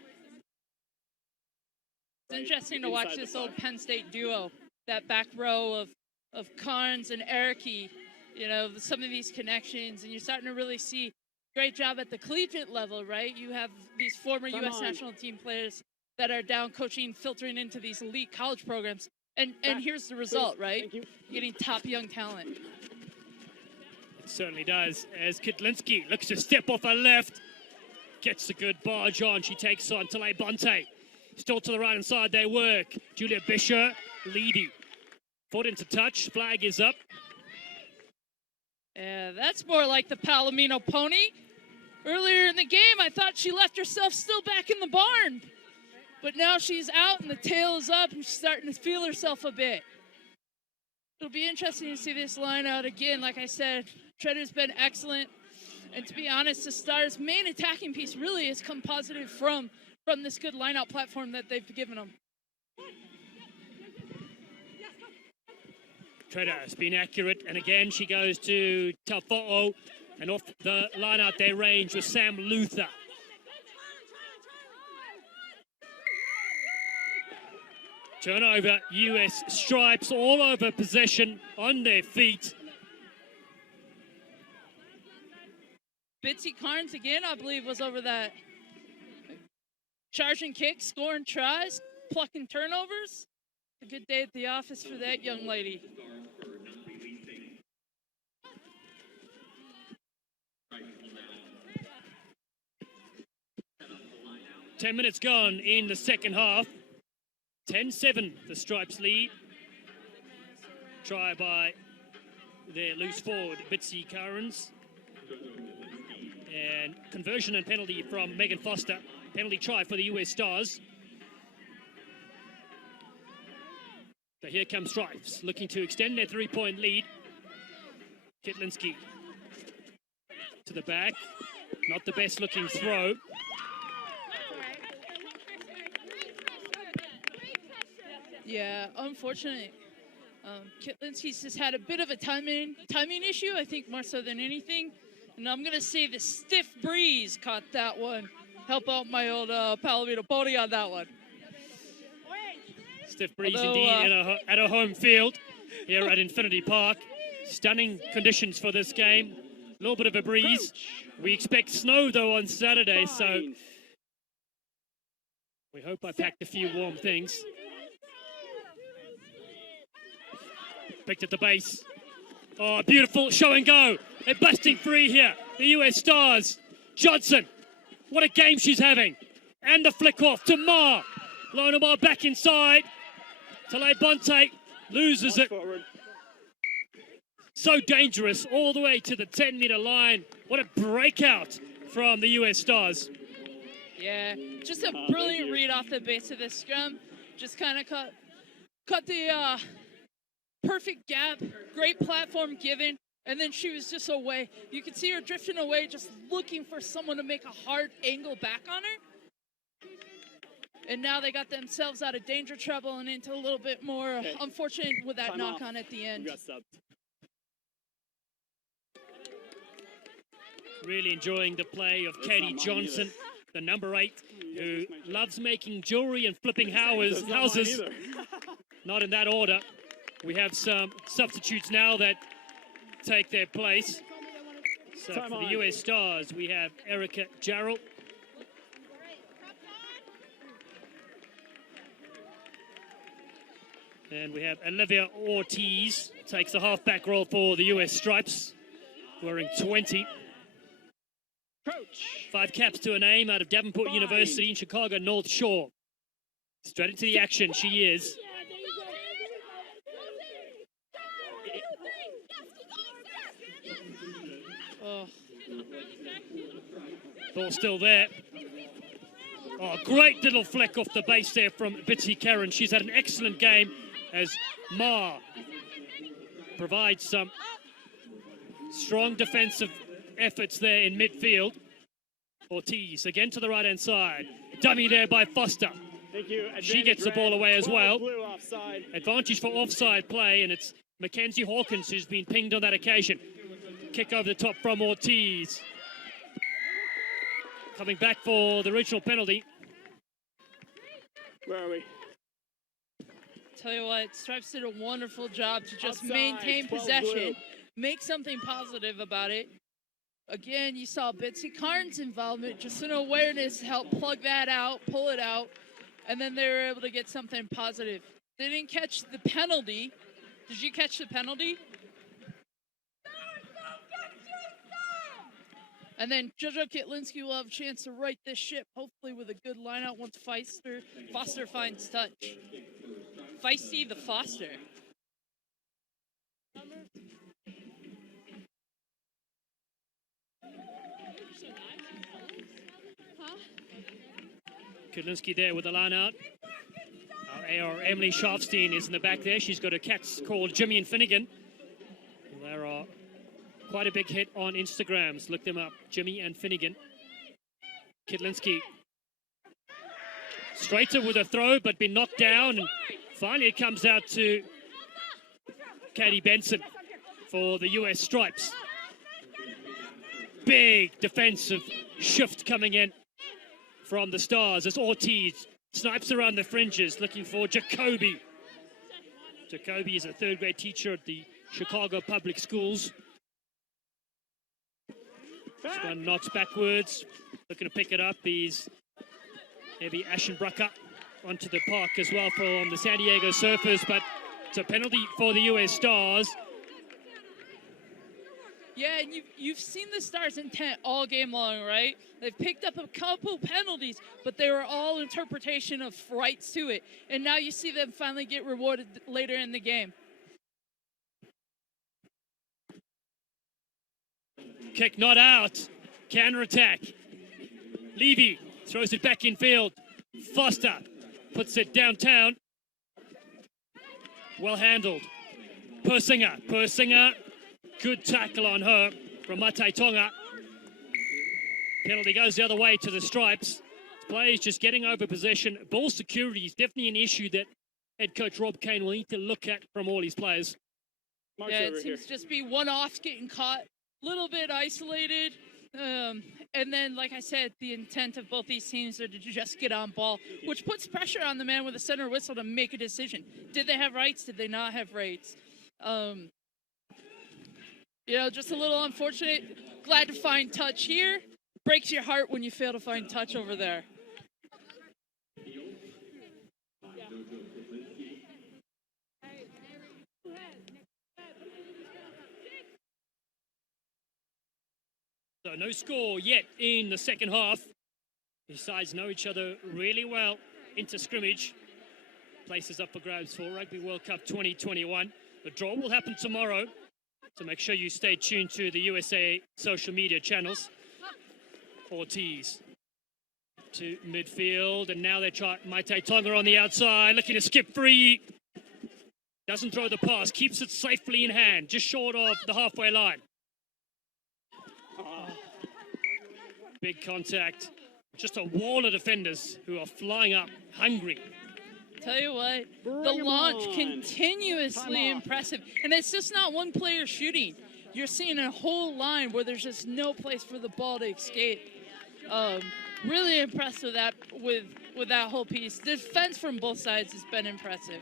It's interesting to watch this old Penn State duo, that back row of Carnes and Ericke, you know, some of these connections, and you're starting to really see great job at the collegiate level, right? You have these former U.S. national team players that are down coaching, filtering into these elite college programs. And here's the result, right? Getting top young talent. It certainly does. As Kitlinski looks to step off her left, gets a good barge on. She takes on Talay Bonte. Still to the right-hand side they work. Julia Bisher, Leedy. Fought into touch. Flag is up. Yeah, that's more like the Palomino pony. Earlier in the game, I thought she left herself still back in the barn. But now she's out and the tail is up and she's starting to feel herself a bit. It'll be interesting to see this line out again. Like I said, Treader's been excellent. And to be honest, the Stars' main attacking piece really has come positive from this good line-out platform that they've given them. Treader has been accurate, and again she goes to Tafo'o, and off the line out they range with Sam Luther. Turnover, US Stripes all over possession, on their feet. Bitsy Carnes again, I believe, was over that. Charging kicks, scoring tries, plucking turnovers. A good day at the office for that young lady. Ten minutes gone in the second half. 10-7, the Stripes lead. Try by their loose forward, Bitsy Carnes. And conversion and penalty from Megan Foster. Penalty try for the US Stars. So here comes Stripes, looking to extend their three-point lead. Kitlinski to the back. Not the best looking throw. Yeah, unfortunate. Kitlinski's just had a bit of a timing issue, I think, more so than anything. And I'm going to say the stiff breeze caught that one. Help out my old Palomino pony on that one. Stiff breeze indeed at a home field here at Infinity Park. Stunning conditions for this game. A little bit of a breeze. We expect snow, though, on Saturday, so we hope I packed a few warm things. Picked at the base. Oh, beautiful show and go. They're busting free here. The US Stars. Johnson. What a game she's having. And the flick off to Ma. Lonamar back inside. Talay Bonte loses it. Forward. So dangerous all the way to the 10-meter line. What a breakout from the US Stars. Yeah, just a brilliant read off the base of this scrum. Just kind of cut the perfect gap, great platform given, and then she was just away. You could see her drifting away, just looking for someone to make a hard angle back on her. And now they got themselves out of danger trouble and into a little bit more unfortunate with that knock on at the end. We got subbed. Really enjoying the play of Katie Johnson, the number 8, who loves making jewelry and flipping houses. Not in that order. We have some substitutes now that take their place. So for the US Stars, we have Erica Jarrell. And we have Olivia Ortiz, takes the halfback role for the US Stripes, wearing 20. Coach. 5 caps to her name out of Davenport University in Chicago North Shore. Straight into the action, she is. Oh. Ball still there. Oh, great little flick off the base there from Bitsy Karen. She's had an excellent game as Ma provides some strong defensive efforts there in midfield. Ortiz again to the right-hand side. Dummy there by Foster. Thank you. She gets the ball away as well. Blue offside. Advantage for offside play, and it's Mackenzie Hawkins who's been pinged on that occasion. Kick over the top from Ortiz. Coming back for the original penalty. Where are we? Tell you what, Stripes did a wonderful job to just Offside, maintain 12 possession, blue. make something positive about it. Again, you saw Bitsy Karn's involvement, just an awareness to help plug that out, pull it out, and then they were able to get something positive. They didn't catch the penalty. Did you catch the penalty? And then Jojo Kitlinski will have a chance to right this ship, hopefully with a good lineout once Foster finds touch. Feisty the Foster. Kudlinski there with the line out. Our AR Emily Sharfstein is in the back there. She's got her cats called Jimmy and Finnegan. There are quite a big hit on Instagrams. Look them up, Jimmy and Finnegan. Kudlinski straighter with a throw, but been knocked down. And finally it comes out to Katie Benson for the US Stripes. Big defensive shift coming in from the Stars as Ortiz snipes around the fringes looking for Jacoby. Jacoby is a third grade teacher at the Chicago Public Schools. This one knocks backwards, looking to pick it up. He's Evie Aschenbrucker onto the park as well from the San Diego Surfers, but it's a penalty for the US Stars. Yeah, and you've seen the Stars' intent all game long, right? They've picked up a couple penalties, but they were all interpretation of rights to it. And now you see them finally get rewarded later in the game. Kick not out. Counter attack. Levy throws it back in field. Foster puts it downtown. Well handled. Persinger. Good tackle on her from Mate Tonga. Penalty goes the other way to the Stripes. Players just getting over possession. Ball security is definitely an issue that head coach Rob Kane will need to look at from all his players. Mark's Yeah, over it here. seems to just be one-offs getting caught, a little bit isolated. And then, like I said, the intent of both these teams are to just get on ball, which puts pressure on the man with a center whistle to make a decision. Did they have rights? Did they not have rights? You know, just a little unfortunate. Glad to find touch here. Breaks your heart when you fail to find touch over there. So no score yet in the second half. These sides know each other really well into scrimmage. Places up for grabs for Rugby World Cup 2021. The draw will happen tomorrow, so make sure you stay tuned to the USA social media channels. Ortiz to midfield, and now they try Mate Tonga on the outside, looking to skip free. Doesn't throw the pass, keeps it safely in hand, just short of the halfway line. Big contact. Just a wall of defenders who are flying up, hungry. Tell you what, Bring the 'em launch on. continuously Time off. impressive. And it's just not one player shooting. You're seeing a whole line where there's just no place for the ball to escape. Really impressed with that with that whole piece. Defense from both sides has been impressive.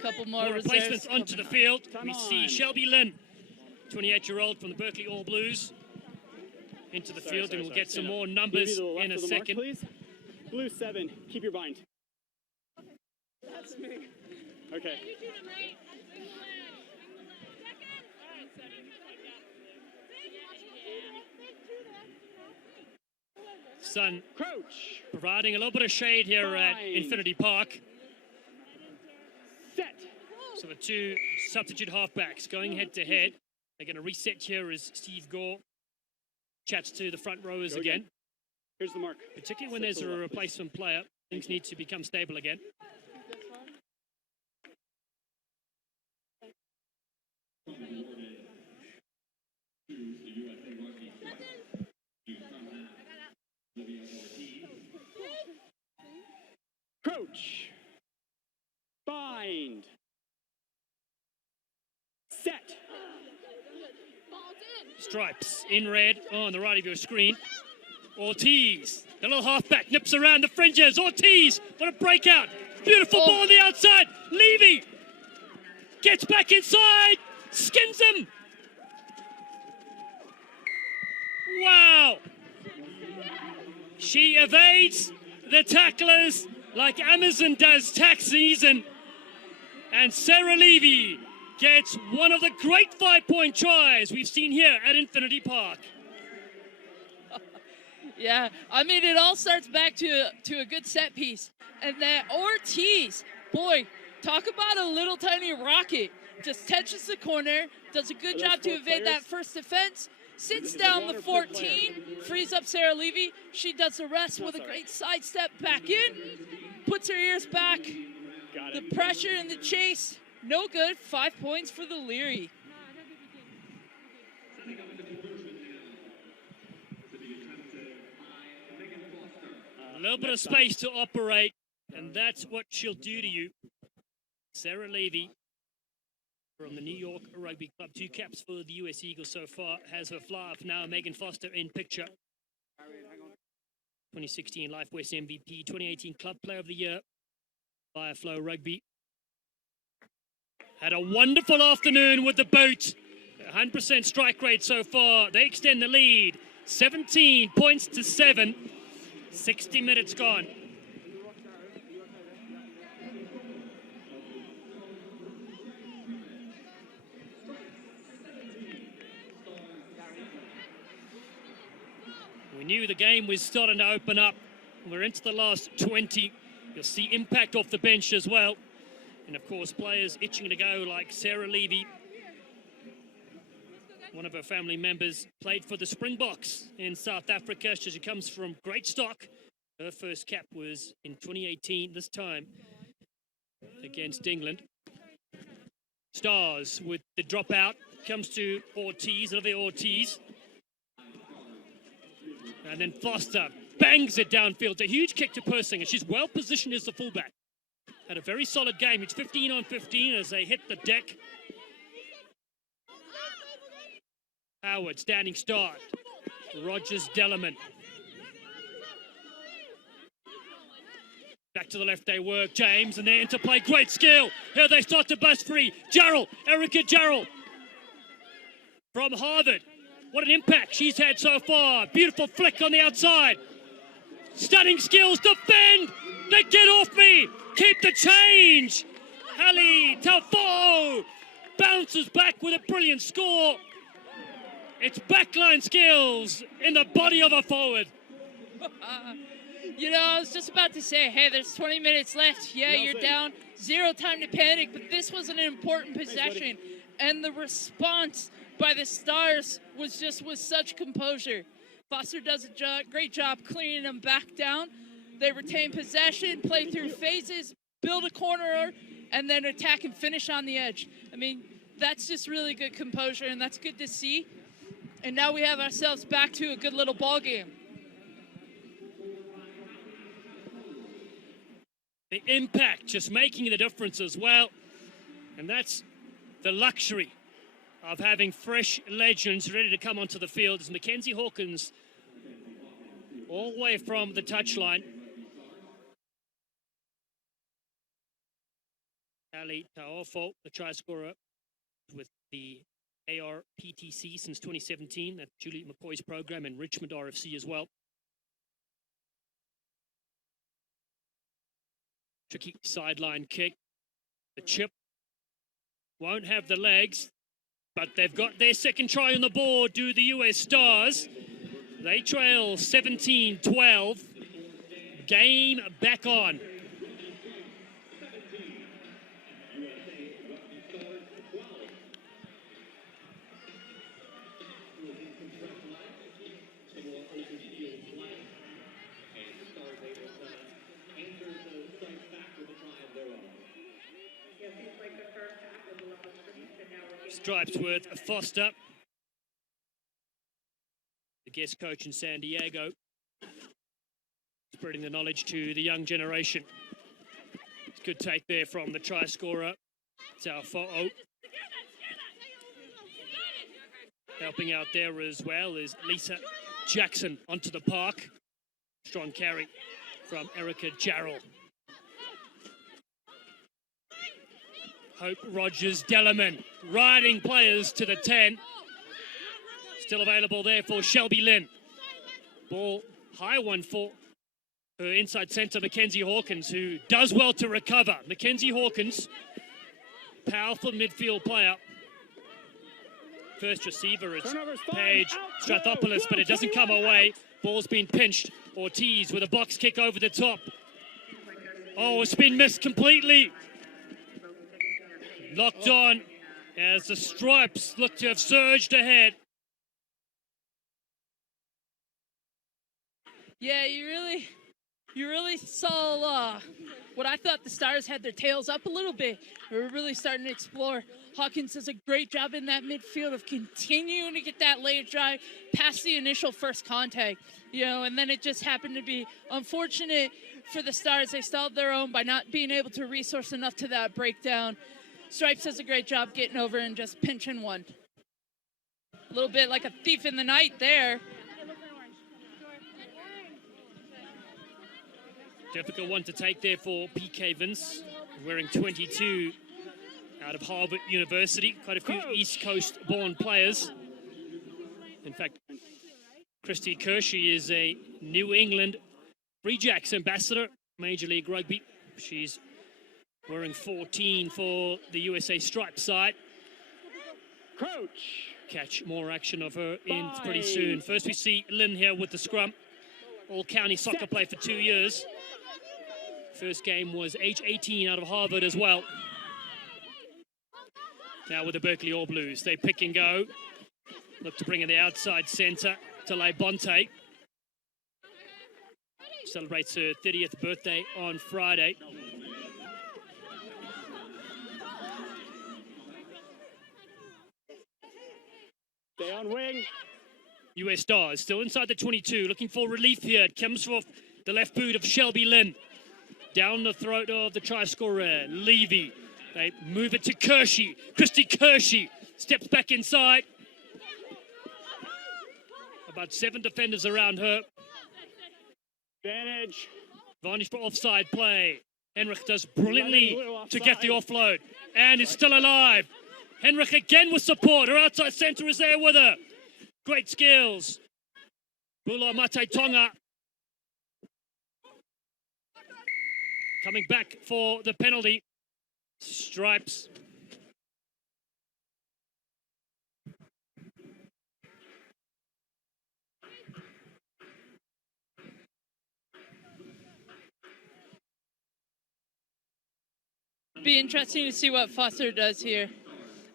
Couple more More replacements reserves onto the coming field. Come We see on. Shelby Lynn, 28-year-old from the Berkeley All Blues, into the field, and we'll get some more numbers Maybe to the left in a of the mark, second. please. Blue 7, keep your bind. That's me. Okay. Sun Crouch. providing a little bit of shade here at Fine. Infinity Park. Set. So the two substitute halfbacks going head to head. They're going to reset here as Steve Gore chats to the front rowers Go again, Here's the mark. particularly when Slip there's to a the left, please. replacement player. Things need to become stable again. Crouch. Bind. Set. Stripes in red on the right of your screen. Ortiz, the little halfback, nips around the fringes. Ortiz, what a breakout. Beautiful ball on the outside. Levy gets back inside, skins him. Wow. She evades the tacklers like Amazon does tax season. And Sarah Levy gets one of the great 5-point tries we've seen here at Infinity Park. Yeah, I mean, it all starts back to a good set piece. And that Ortiz, boy, talk about a little tiny rocket. Just touches the corner, does a good Are those job to 4 evade that players? first defense, sits This is down one the or 4 14, players. frees up Sarah Levy. She does the rest with a sorry. great sidestep back in, puts her ears back. Got The it. pressure and the chase, no good. 5 points for the Leary. A little bit of space to operate, and that's what she'll do to you. Sarah Levy from the New York Rugby Club, 2 caps for the US Eagles so far, has her fly-off now. Megan Foster in picture. 2016 Life West MVP, 2018 Club Player of the Year via florugby. Had a wonderful afternoon with the boat. 100% strike rate so far. They extend the lead. 17 points to 7. 60 minutes gone. We knew the game was starting to open up. We're into the last 20. You'll see impact off the bench as well. And of course, players itching to go like Sarah Levy. One of her family members played for the Springboks in South Africa. She comes from great stock. Her first cap was in 2018, this time against England. Stars with the dropout. Comes to Ortiz, Olivia Ortiz. And then Foster bangs it downfield. A huge kick to Persinger. She's well positioned as the fullback. Had a very solid game. It's 15 on 15 as they hit the deck. Howard, standing start. Rogers, Dellerman. Back to the left they work. James, and they interplay. Great skill. Here they start to bust free. Jarrell, Erica Jarrell from Harvard. What an impact she's had so far. Beautiful flick on the outside. Stunning skills. Defend. They get off me. Keep the change. Hallie Taufo bounces back with a brilliant score. It's backline skills in the body of a forward. You know, I was just about to say, hey, there's 20 minutes left. Yeah, you're down. 0 time to panic, but this was an important possession. And the response by the Stars was just with such composure. Foster does a great job cleaning them back down. They retain possession, play through phases, build a corner, and then attack and finish on the edge. I mean, that's just really good composure, and that's good to see. And now we have ourselves back to a good little ball game. The impact just making the difference as well. And that's the luxury of having fresh legends ready to come onto the field. As Mackenzie Hawkins all the way from the touchline. Ali Taofo, the try scorer with the ARPTC since 2017. That's Julie McCoy's program in Richmond RFC as well. Tricky sideline kick. The chip won't have the legs, but they've got their second try on the board, do the US Stars. They trail 17-12. Game back on. Stripes with Foster, the guest coach in San Diego, spreading the knowledge to the young generation. Good take there from the try scorer, Taofo'o. Helping out there as well is Lisa Jackson onto the park. Strong carry from Erica Jarrell. Hope Rogers Dellerman riding players to the 10. Still available there for Shelby Lynn. Ball high one for her inside centre, Mackenzie Hawkins, who does well to recover. Mackenzie Hawkins, powerful midfield player. First receiver is Paige Strathopoulos, but it doesn't come away. Ball's been pinched. Ortiz with a box kick over the top. Oh, it's been missed completely. Locked on as the Stripes look to have surged ahead. Yeah, you really saw what I thought the Stars had their tails up a little bit. They were really starting to explore. Hawkins does a great job in that midfield of continuing to get that late drive past the initial first contact, and then it just happened to be unfortunate for the Stars. They stalled their own by not being able to resource enough to that breakdown. Stripes does a great job getting over and just pinching one. A little bit like a thief in the night there. Difficult one to take there for PK Vince, wearing 22 out of Harvard University. Quite a few East Coast born players. In fact, Christy Kershey is a New England Free Jacks ambassador, Major League Rugby. She's wearing 14 for the USA Stripe side. Crouch. Catch more action of her in pretty soon. First we see Lynn here with the scrum. All-county soccer play for 2 years. First game was age 18 out of Harvard as well. Now with the Berkeley All Blues, they pick and go. Look to bring in the outside centre to Bonte. Celebrates her 30th birthday on Friday. Stay on wing. US Stars still inside the 22, looking for relief here. It comes off the left boot of Shelby Lynn. Down the throat of the try scorer, Levy. They move it to Kershey. Christy Kershey steps back inside. About 7 defenders around her. Advantage for offside play. Henrich does brilliantly to get the offload and is still alive. Henrich again with support. Her outside centre is there with her. Great skills. Bula Mate Tonga coming back for the penalty. Stripes. Be interesting to see what Foster does here.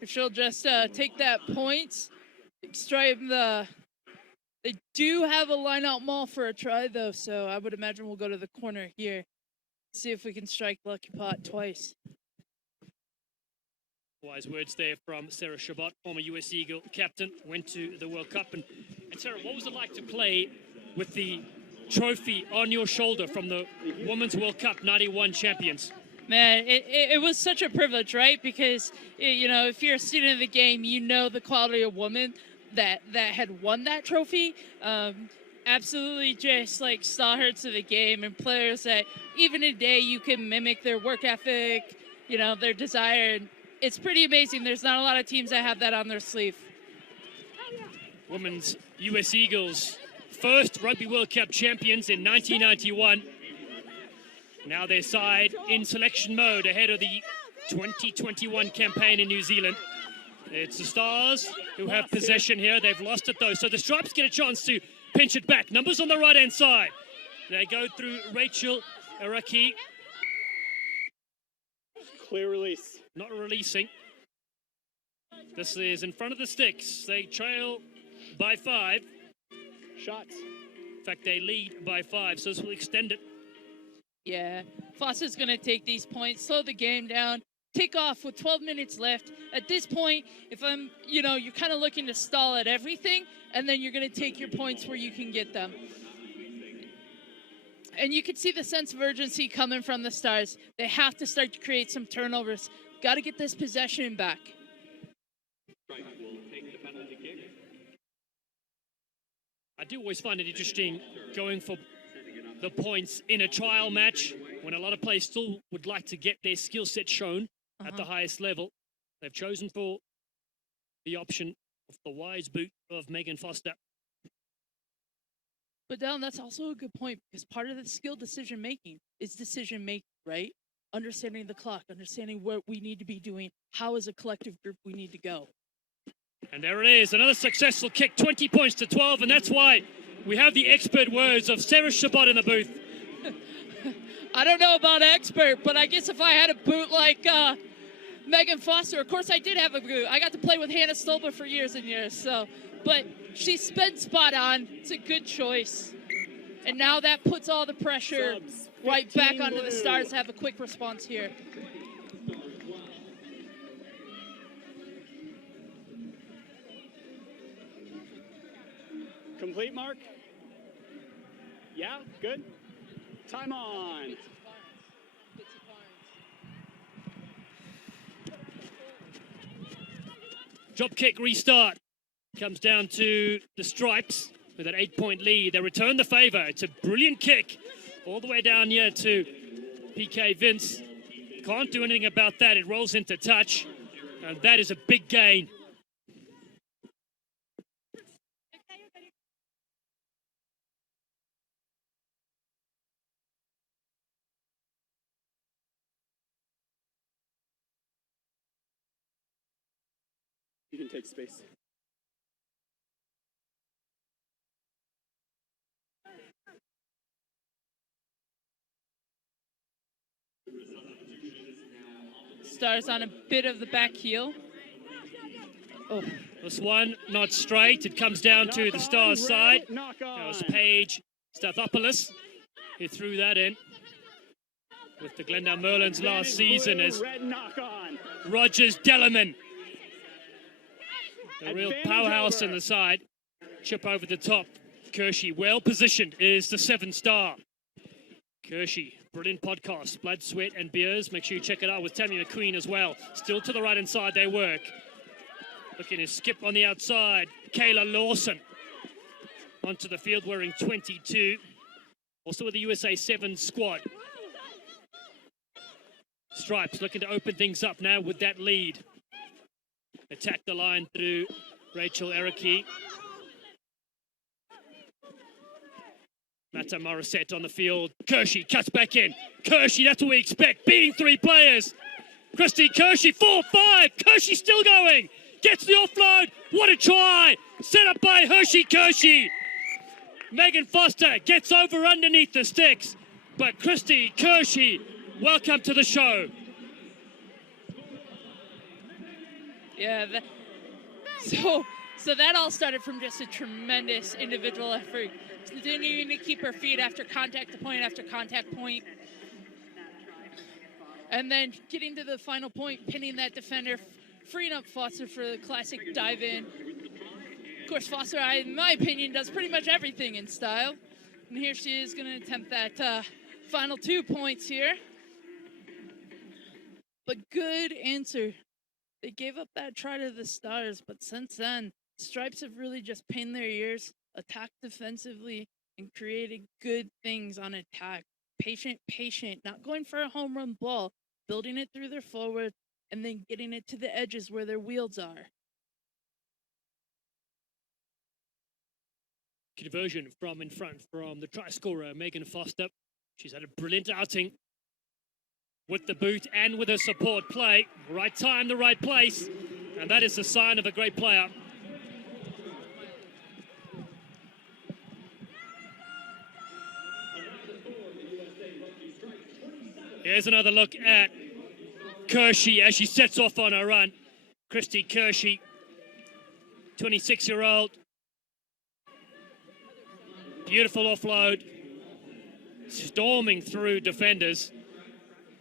If she'll just take that points, stripe the. They do have a line-out maul for a try though, so I would imagine we'll go to the corner here. See if we can strike Lucky Pot twice. Wise words there from Sarah Shabbat, former US Eagle captain, went to the World Cup. And Sarah, what was it like to play with the trophy on your shoulder from the Women's World Cup 91 champions? Man, it was such a privilege, right? Because, if you're a student of the game, you know the quality of woman that had won that trophy. Absolutely just like stalwarts of the game and players that even today you can mimic their work ethic, their desire. And it's pretty amazing. There's not a lot of teams that have that on their sleeve. Women's US Eagles, first Rugby World Cup champions in 1991. Now their side in selection mode ahead of the 2021 campaign in New Zealand. It's the Stars who have possession here. They've lost it though. So the Stripes get a chance to pinch it back. Numbers on the right-hand side. They go through Rachel Araki. Clear release. Not releasing. This is in front of the sticks. They trail by 5. Shots. In fact, they lead by 5, so this will extend it. Yeah, Foster's going to take these points, slow the game down, take off with 12 minutes left. At this point, if I'm, you're kind of looking to stall at everything, and then you're going to take your points where you can get them. And you can see the sense of urgency coming from the Stars. They have to start to create some turnovers. Got to get this possession back. I do always find it interesting going for the points in a trial match when a lot of players still would like to get their skill set shown at the highest level. They've chosen for the option of the wise boot of Megan Foster. But Dylan, that's also a good point, because part of the skill decision making is decision making, right? Understanding the clock, understanding what we need to be doing, how as a collective group we need to go. And there it is, another successful kick, 20 points to 12, and that's why we have the expert words of Sarah Shabbat in the booth. I don't know about expert, but I guess if I had a boot like Megan Foster, of course I did have a boot. I got to play with Hannah Stolber for years and years, but she's been spot on. It's a good choice. And now that puts all the pressure right back onto the Stars to have a quick response here. Complete, Mark? Yeah, good. Time on. Drop kick restart. Comes down to the Stripes with an 8-point lead. They return the favor. It's a brilliant kick all the way down here to PK Vince. Can't do anything about that. It rolls into touch, and that is a big gain. You can take space. Stars on a bit of the back heel. Oh, this one not straight. It comes down to the Stars side. That was Paige Stathopoulos who threw that in with the Glendale Merlins last season as Rogers Dellerman, the real powerhouse on the side. Chip over the top. Kershey, well positioned, is the 7-star. Kershey, brilliant podcast, Blood, Sweat and Beers. Make sure you check it out with Tammy McQueen as well. Still to the right hand side they work. Looking to skip on the outside. Kayla Lawson onto the field wearing 22. Also with the USA 7 squad. Stripes looking to open things up now with that lead. Attack the line through Rachel Ericke. Mata Morissette on the field. Kershey cuts back in. Kershey, that's what we expect. Beating 3 players. Christy Kershey, 4-5. Kershey still going. Gets the offload. What a try. Set up by Hershey Kershey. Megan Foster gets over underneath the sticks. But Christy Kershey, welcome to the show. Yeah, so that all started from just a tremendous individual effort. Continuing to keep her feet after contact point. And then getting to the final point, pinning that defender, freeing up Foster for the classic dive in. Of course, Foster, in my opinion, does pretty much everything in style. And here she is going to attempt that final 2 points here. But good answer. They gave up that try to the Stars, but since then, Stripes have really just pinned their ears, attacked defensively, and created good things on attack. Patient, not going for a home run ball, building it through their forward, and then getting it to the edges where their wheels are. Conversion from in front from the try scorer, Megan Foster. She's had a brilliant outing with the boot and with her support play. Right time, the right place. And that is a sign of a great player. Here's another look at Kershey as she sets off on her run. Christy Kershey, 26-year-old. Beautiful offload. Storming through defenders.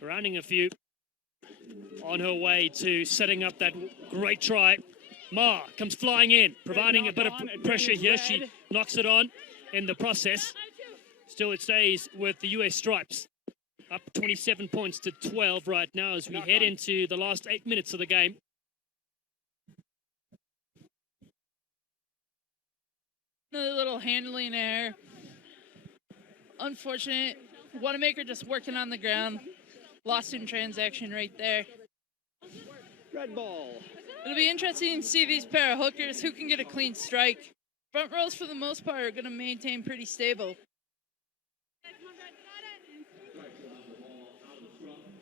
Rounding a few. on her way to setting up that great try. Ma comes flying in, providing a bit of pressure here. She knocks it on in the process. Still, it stays with the US Stripes. Up 27 points to 12 right now as we head into the last 8 minutes of the game. Another little handling error. Unfortunate. Wanamaker just working on the ground. Lost in transaction right there. Red ball. It'll be interesting to see these pair of hookers who can get a clean strike. Front rows, for the most part, are going to maintain pretty stable.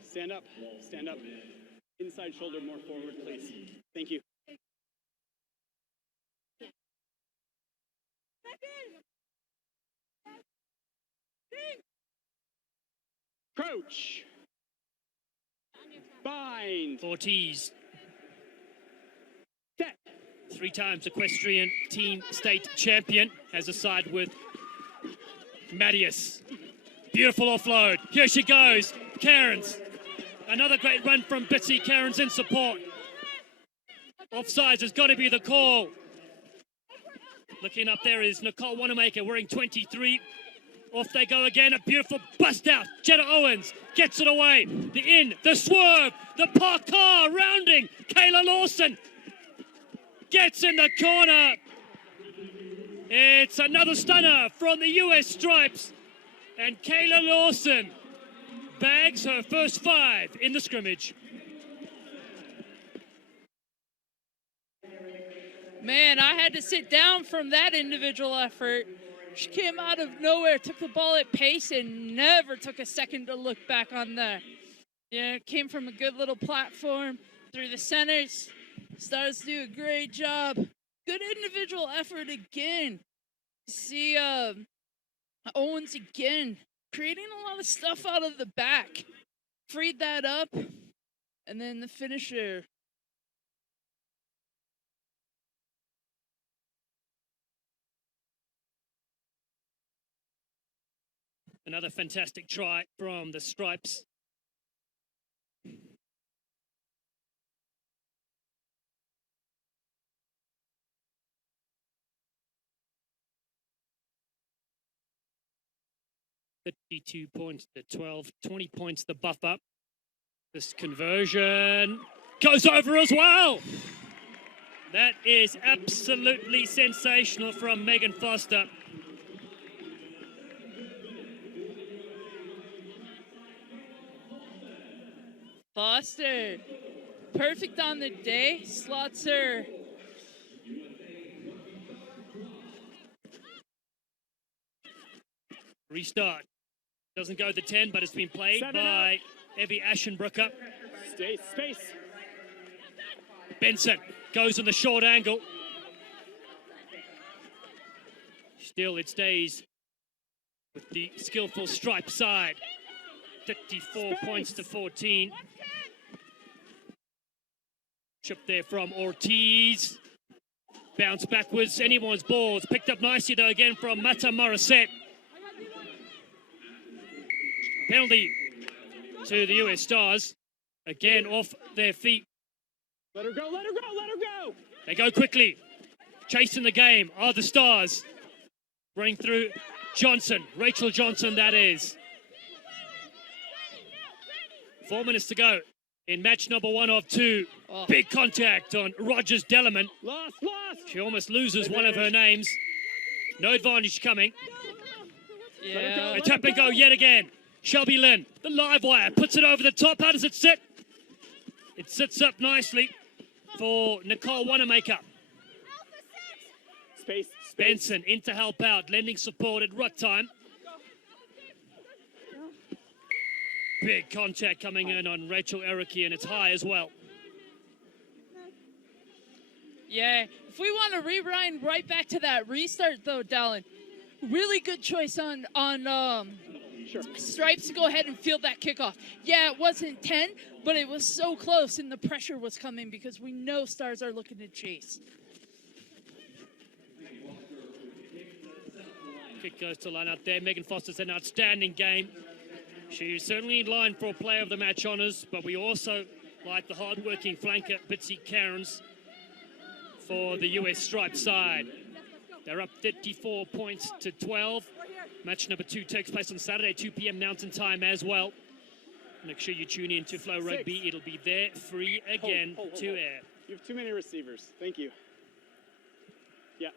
Stand up. Stand up. Inside shoulder more forward, please. Thank you. Crouch. Bind. Ortiz, Set. 3 times equestrian team state champion, has a side with Mattias. Beautiful offload. Here she goes. Cairns. Another great run from Bitsy. Cairns in support. Offsides has got to be the call. Looking up there is Nicole Wanamaker wearing 23. Off they go again. A beautiful bust out. Jenna Owens gets it away. The in, the swerve, the parkour rounding. Kayla Lawson gets in the corner. It's another stunner from the US Stripes. And Kayla Lawson bags her first 5 in the scrimmage. Man, I had to sit down from that individual effort. She came out of nowhere, took the ball at pace, and never took a second to look back on there. Yeah, it came from a good little platform through the centers. Stars do a great job. Good individual effort again. See Owens again, creating a lot of stuff out of the back. Freed that up, and then the finisher. Another fantastic try from the Stripes. $52 points to 12, 20 points the buff up. This conversion goes over as well. That is absolutely sensational from Megan Foster. Foster, perfect on the day, slots her. Restart. Doesn't go the 10, but it's been played by Evie Aschenbrucker. Stay space. Benson goes in the short angle. Still, it stays with the skillful Stripe side. 54 points to 14. Chip there from Ortiz. Bounce backwards. Anyone's ball. It's picked up nicely, though, again from Mata Morissette. Penalty to the US Stars. Again, off their feet. Let her go, let her go, let her go! They go quickly. Chasing the game are the Stars. Running through Johnson. Rachel Johnson, that is. 4 minutes to go in match number 1 of 2. Oh. Big contact on Rogers Dellerman. Lost! She almost loses one of her names. No advantage coming. Yeah. A tap and go yet again. Shelby Lynn, the live wire, puts it over the top. How does it sit? It sits up nicely for Nicole Wanamaker. Space. Benson in to help out, lending support at rut time. Big contact coming in on Rachel Ericke, and it's high as well. Yeah, if we want to rewind right back to that restart, though, Dallin, really good choice on Stripes to go ahead and field that kickoff. Yeah, it wasn't 10, but it was so close, and the pressure was coming because we know Stars are looking to chase. Kick goes to line out there. Megan Foster's an outstanding game. She's certainly in line for player of the match honours, but we also like the hard-working flanker Bitsy Cairns for the US Stripes side. They're up 34 points to 12. Match number 2 takes place on Saturday, 2 p.m. Mountain Time as well. Make sure you tune in to Flow Rugby. It'll be there free again to air. You have too many receivers. Thank you. Yeah.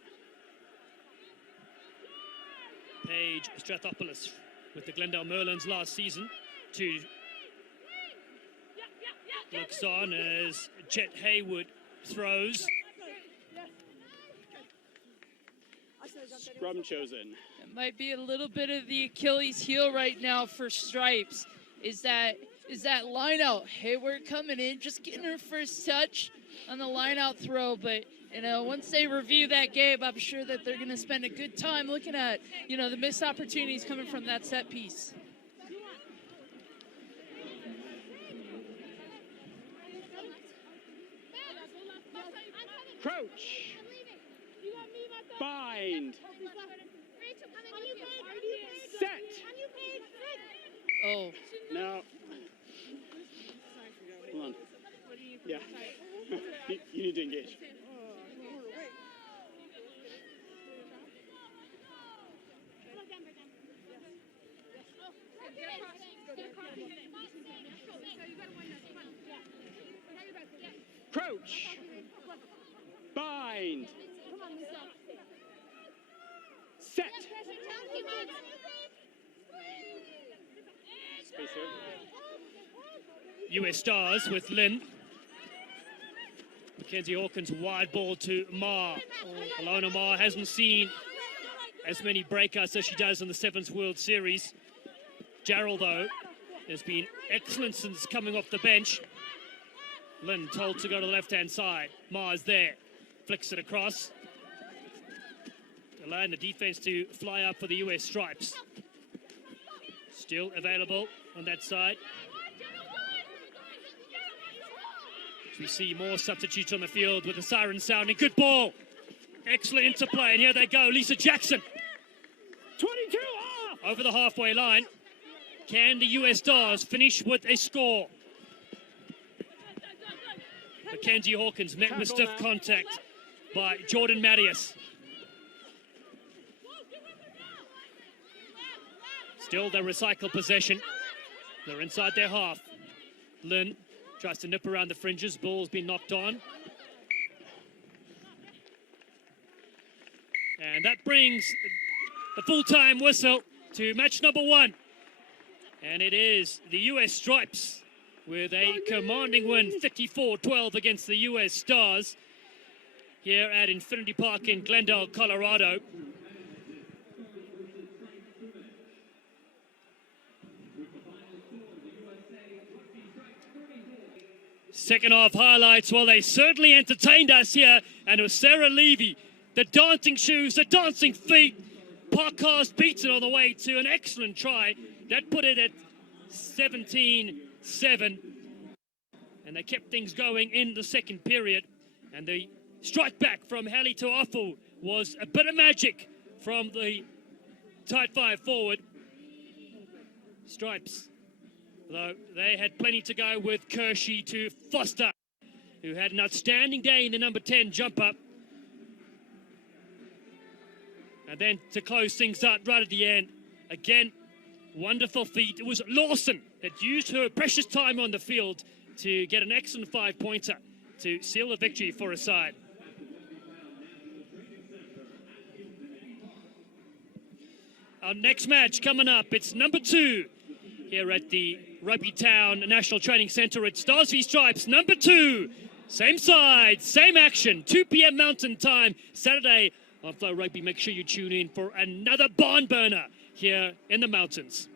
Paige Strathopoulos with the Glendale Merlins last season to looks on as Jet Haywood throws. Scrum chosen. It might be a little bit of the Achilles heel right now for Stripes. Is that line out? Hayward coming in, just getting her first touch on the line out throw, but once they review that game, I'm sure that they're going to spend a good time looking at, the missed opportunities coming from that set piece. Crouch. Bind. Set. Oh. No. Hold on. Yeah. You need to engage. Crouch. Bind. Set. Space here. US Stars with Lynn. Mackenzie Hawkins wide ball to Ma. Alona Ma hasn't seen as many breakouts as she does in the Sevens World Series. Jarrell, though, has been excellent since coming off the bench. Lynn told to go to the left-hand side. Ma is there. Flicks it across. Allowing the defense to fly up for the US Stripes. Still available on that side. We see more substitutes on the field with the siren sounding. Good ball. Excellent interplay. And here they go. Lisa Jackson. 22 off. Over the halfway line. Can the US Stars finish with a score? Mackenzie Hawkins met with stiff contact by Jordan Mattias. Still they recycle possession. They're inside their half. Lynn tries to nip around the fringes. Ball's been knocked on. And that brings the full-time whistle to match number 1. And it is the US Stripes with a commanding win, 34-12 against the US Stars here at Infinity Park in Glendale, Colorado. Second half highlights, well, they certainly entertained us here. And it was Sarah Levy, the dancing shoes, the dancing feet. Parkhurst beats it on the way to an excellent try. That put it at 17-7. And they kept things going in the second period. And the strike back from Hallie Tuafu was a bit of magic from the tight 5 forward. Stripes, though, they had plenty to go with Kershey to Foster, who had an outstanding day in the number 10 jump up. And then to close things out right at the end, again, wonderful feat. It was Lawson that used her precious time on the field to get an excellent 5-pointer to seal the victory for her side. Our next match coming up, it's number 2 here at the Rugby Town National Training Centre at Stars v Stripes. Number 2, same side, same action, 2 p.m. Mountain Time, Saturday on Flow Rugby. Make sure you tune in for another barn burner here in the mountains.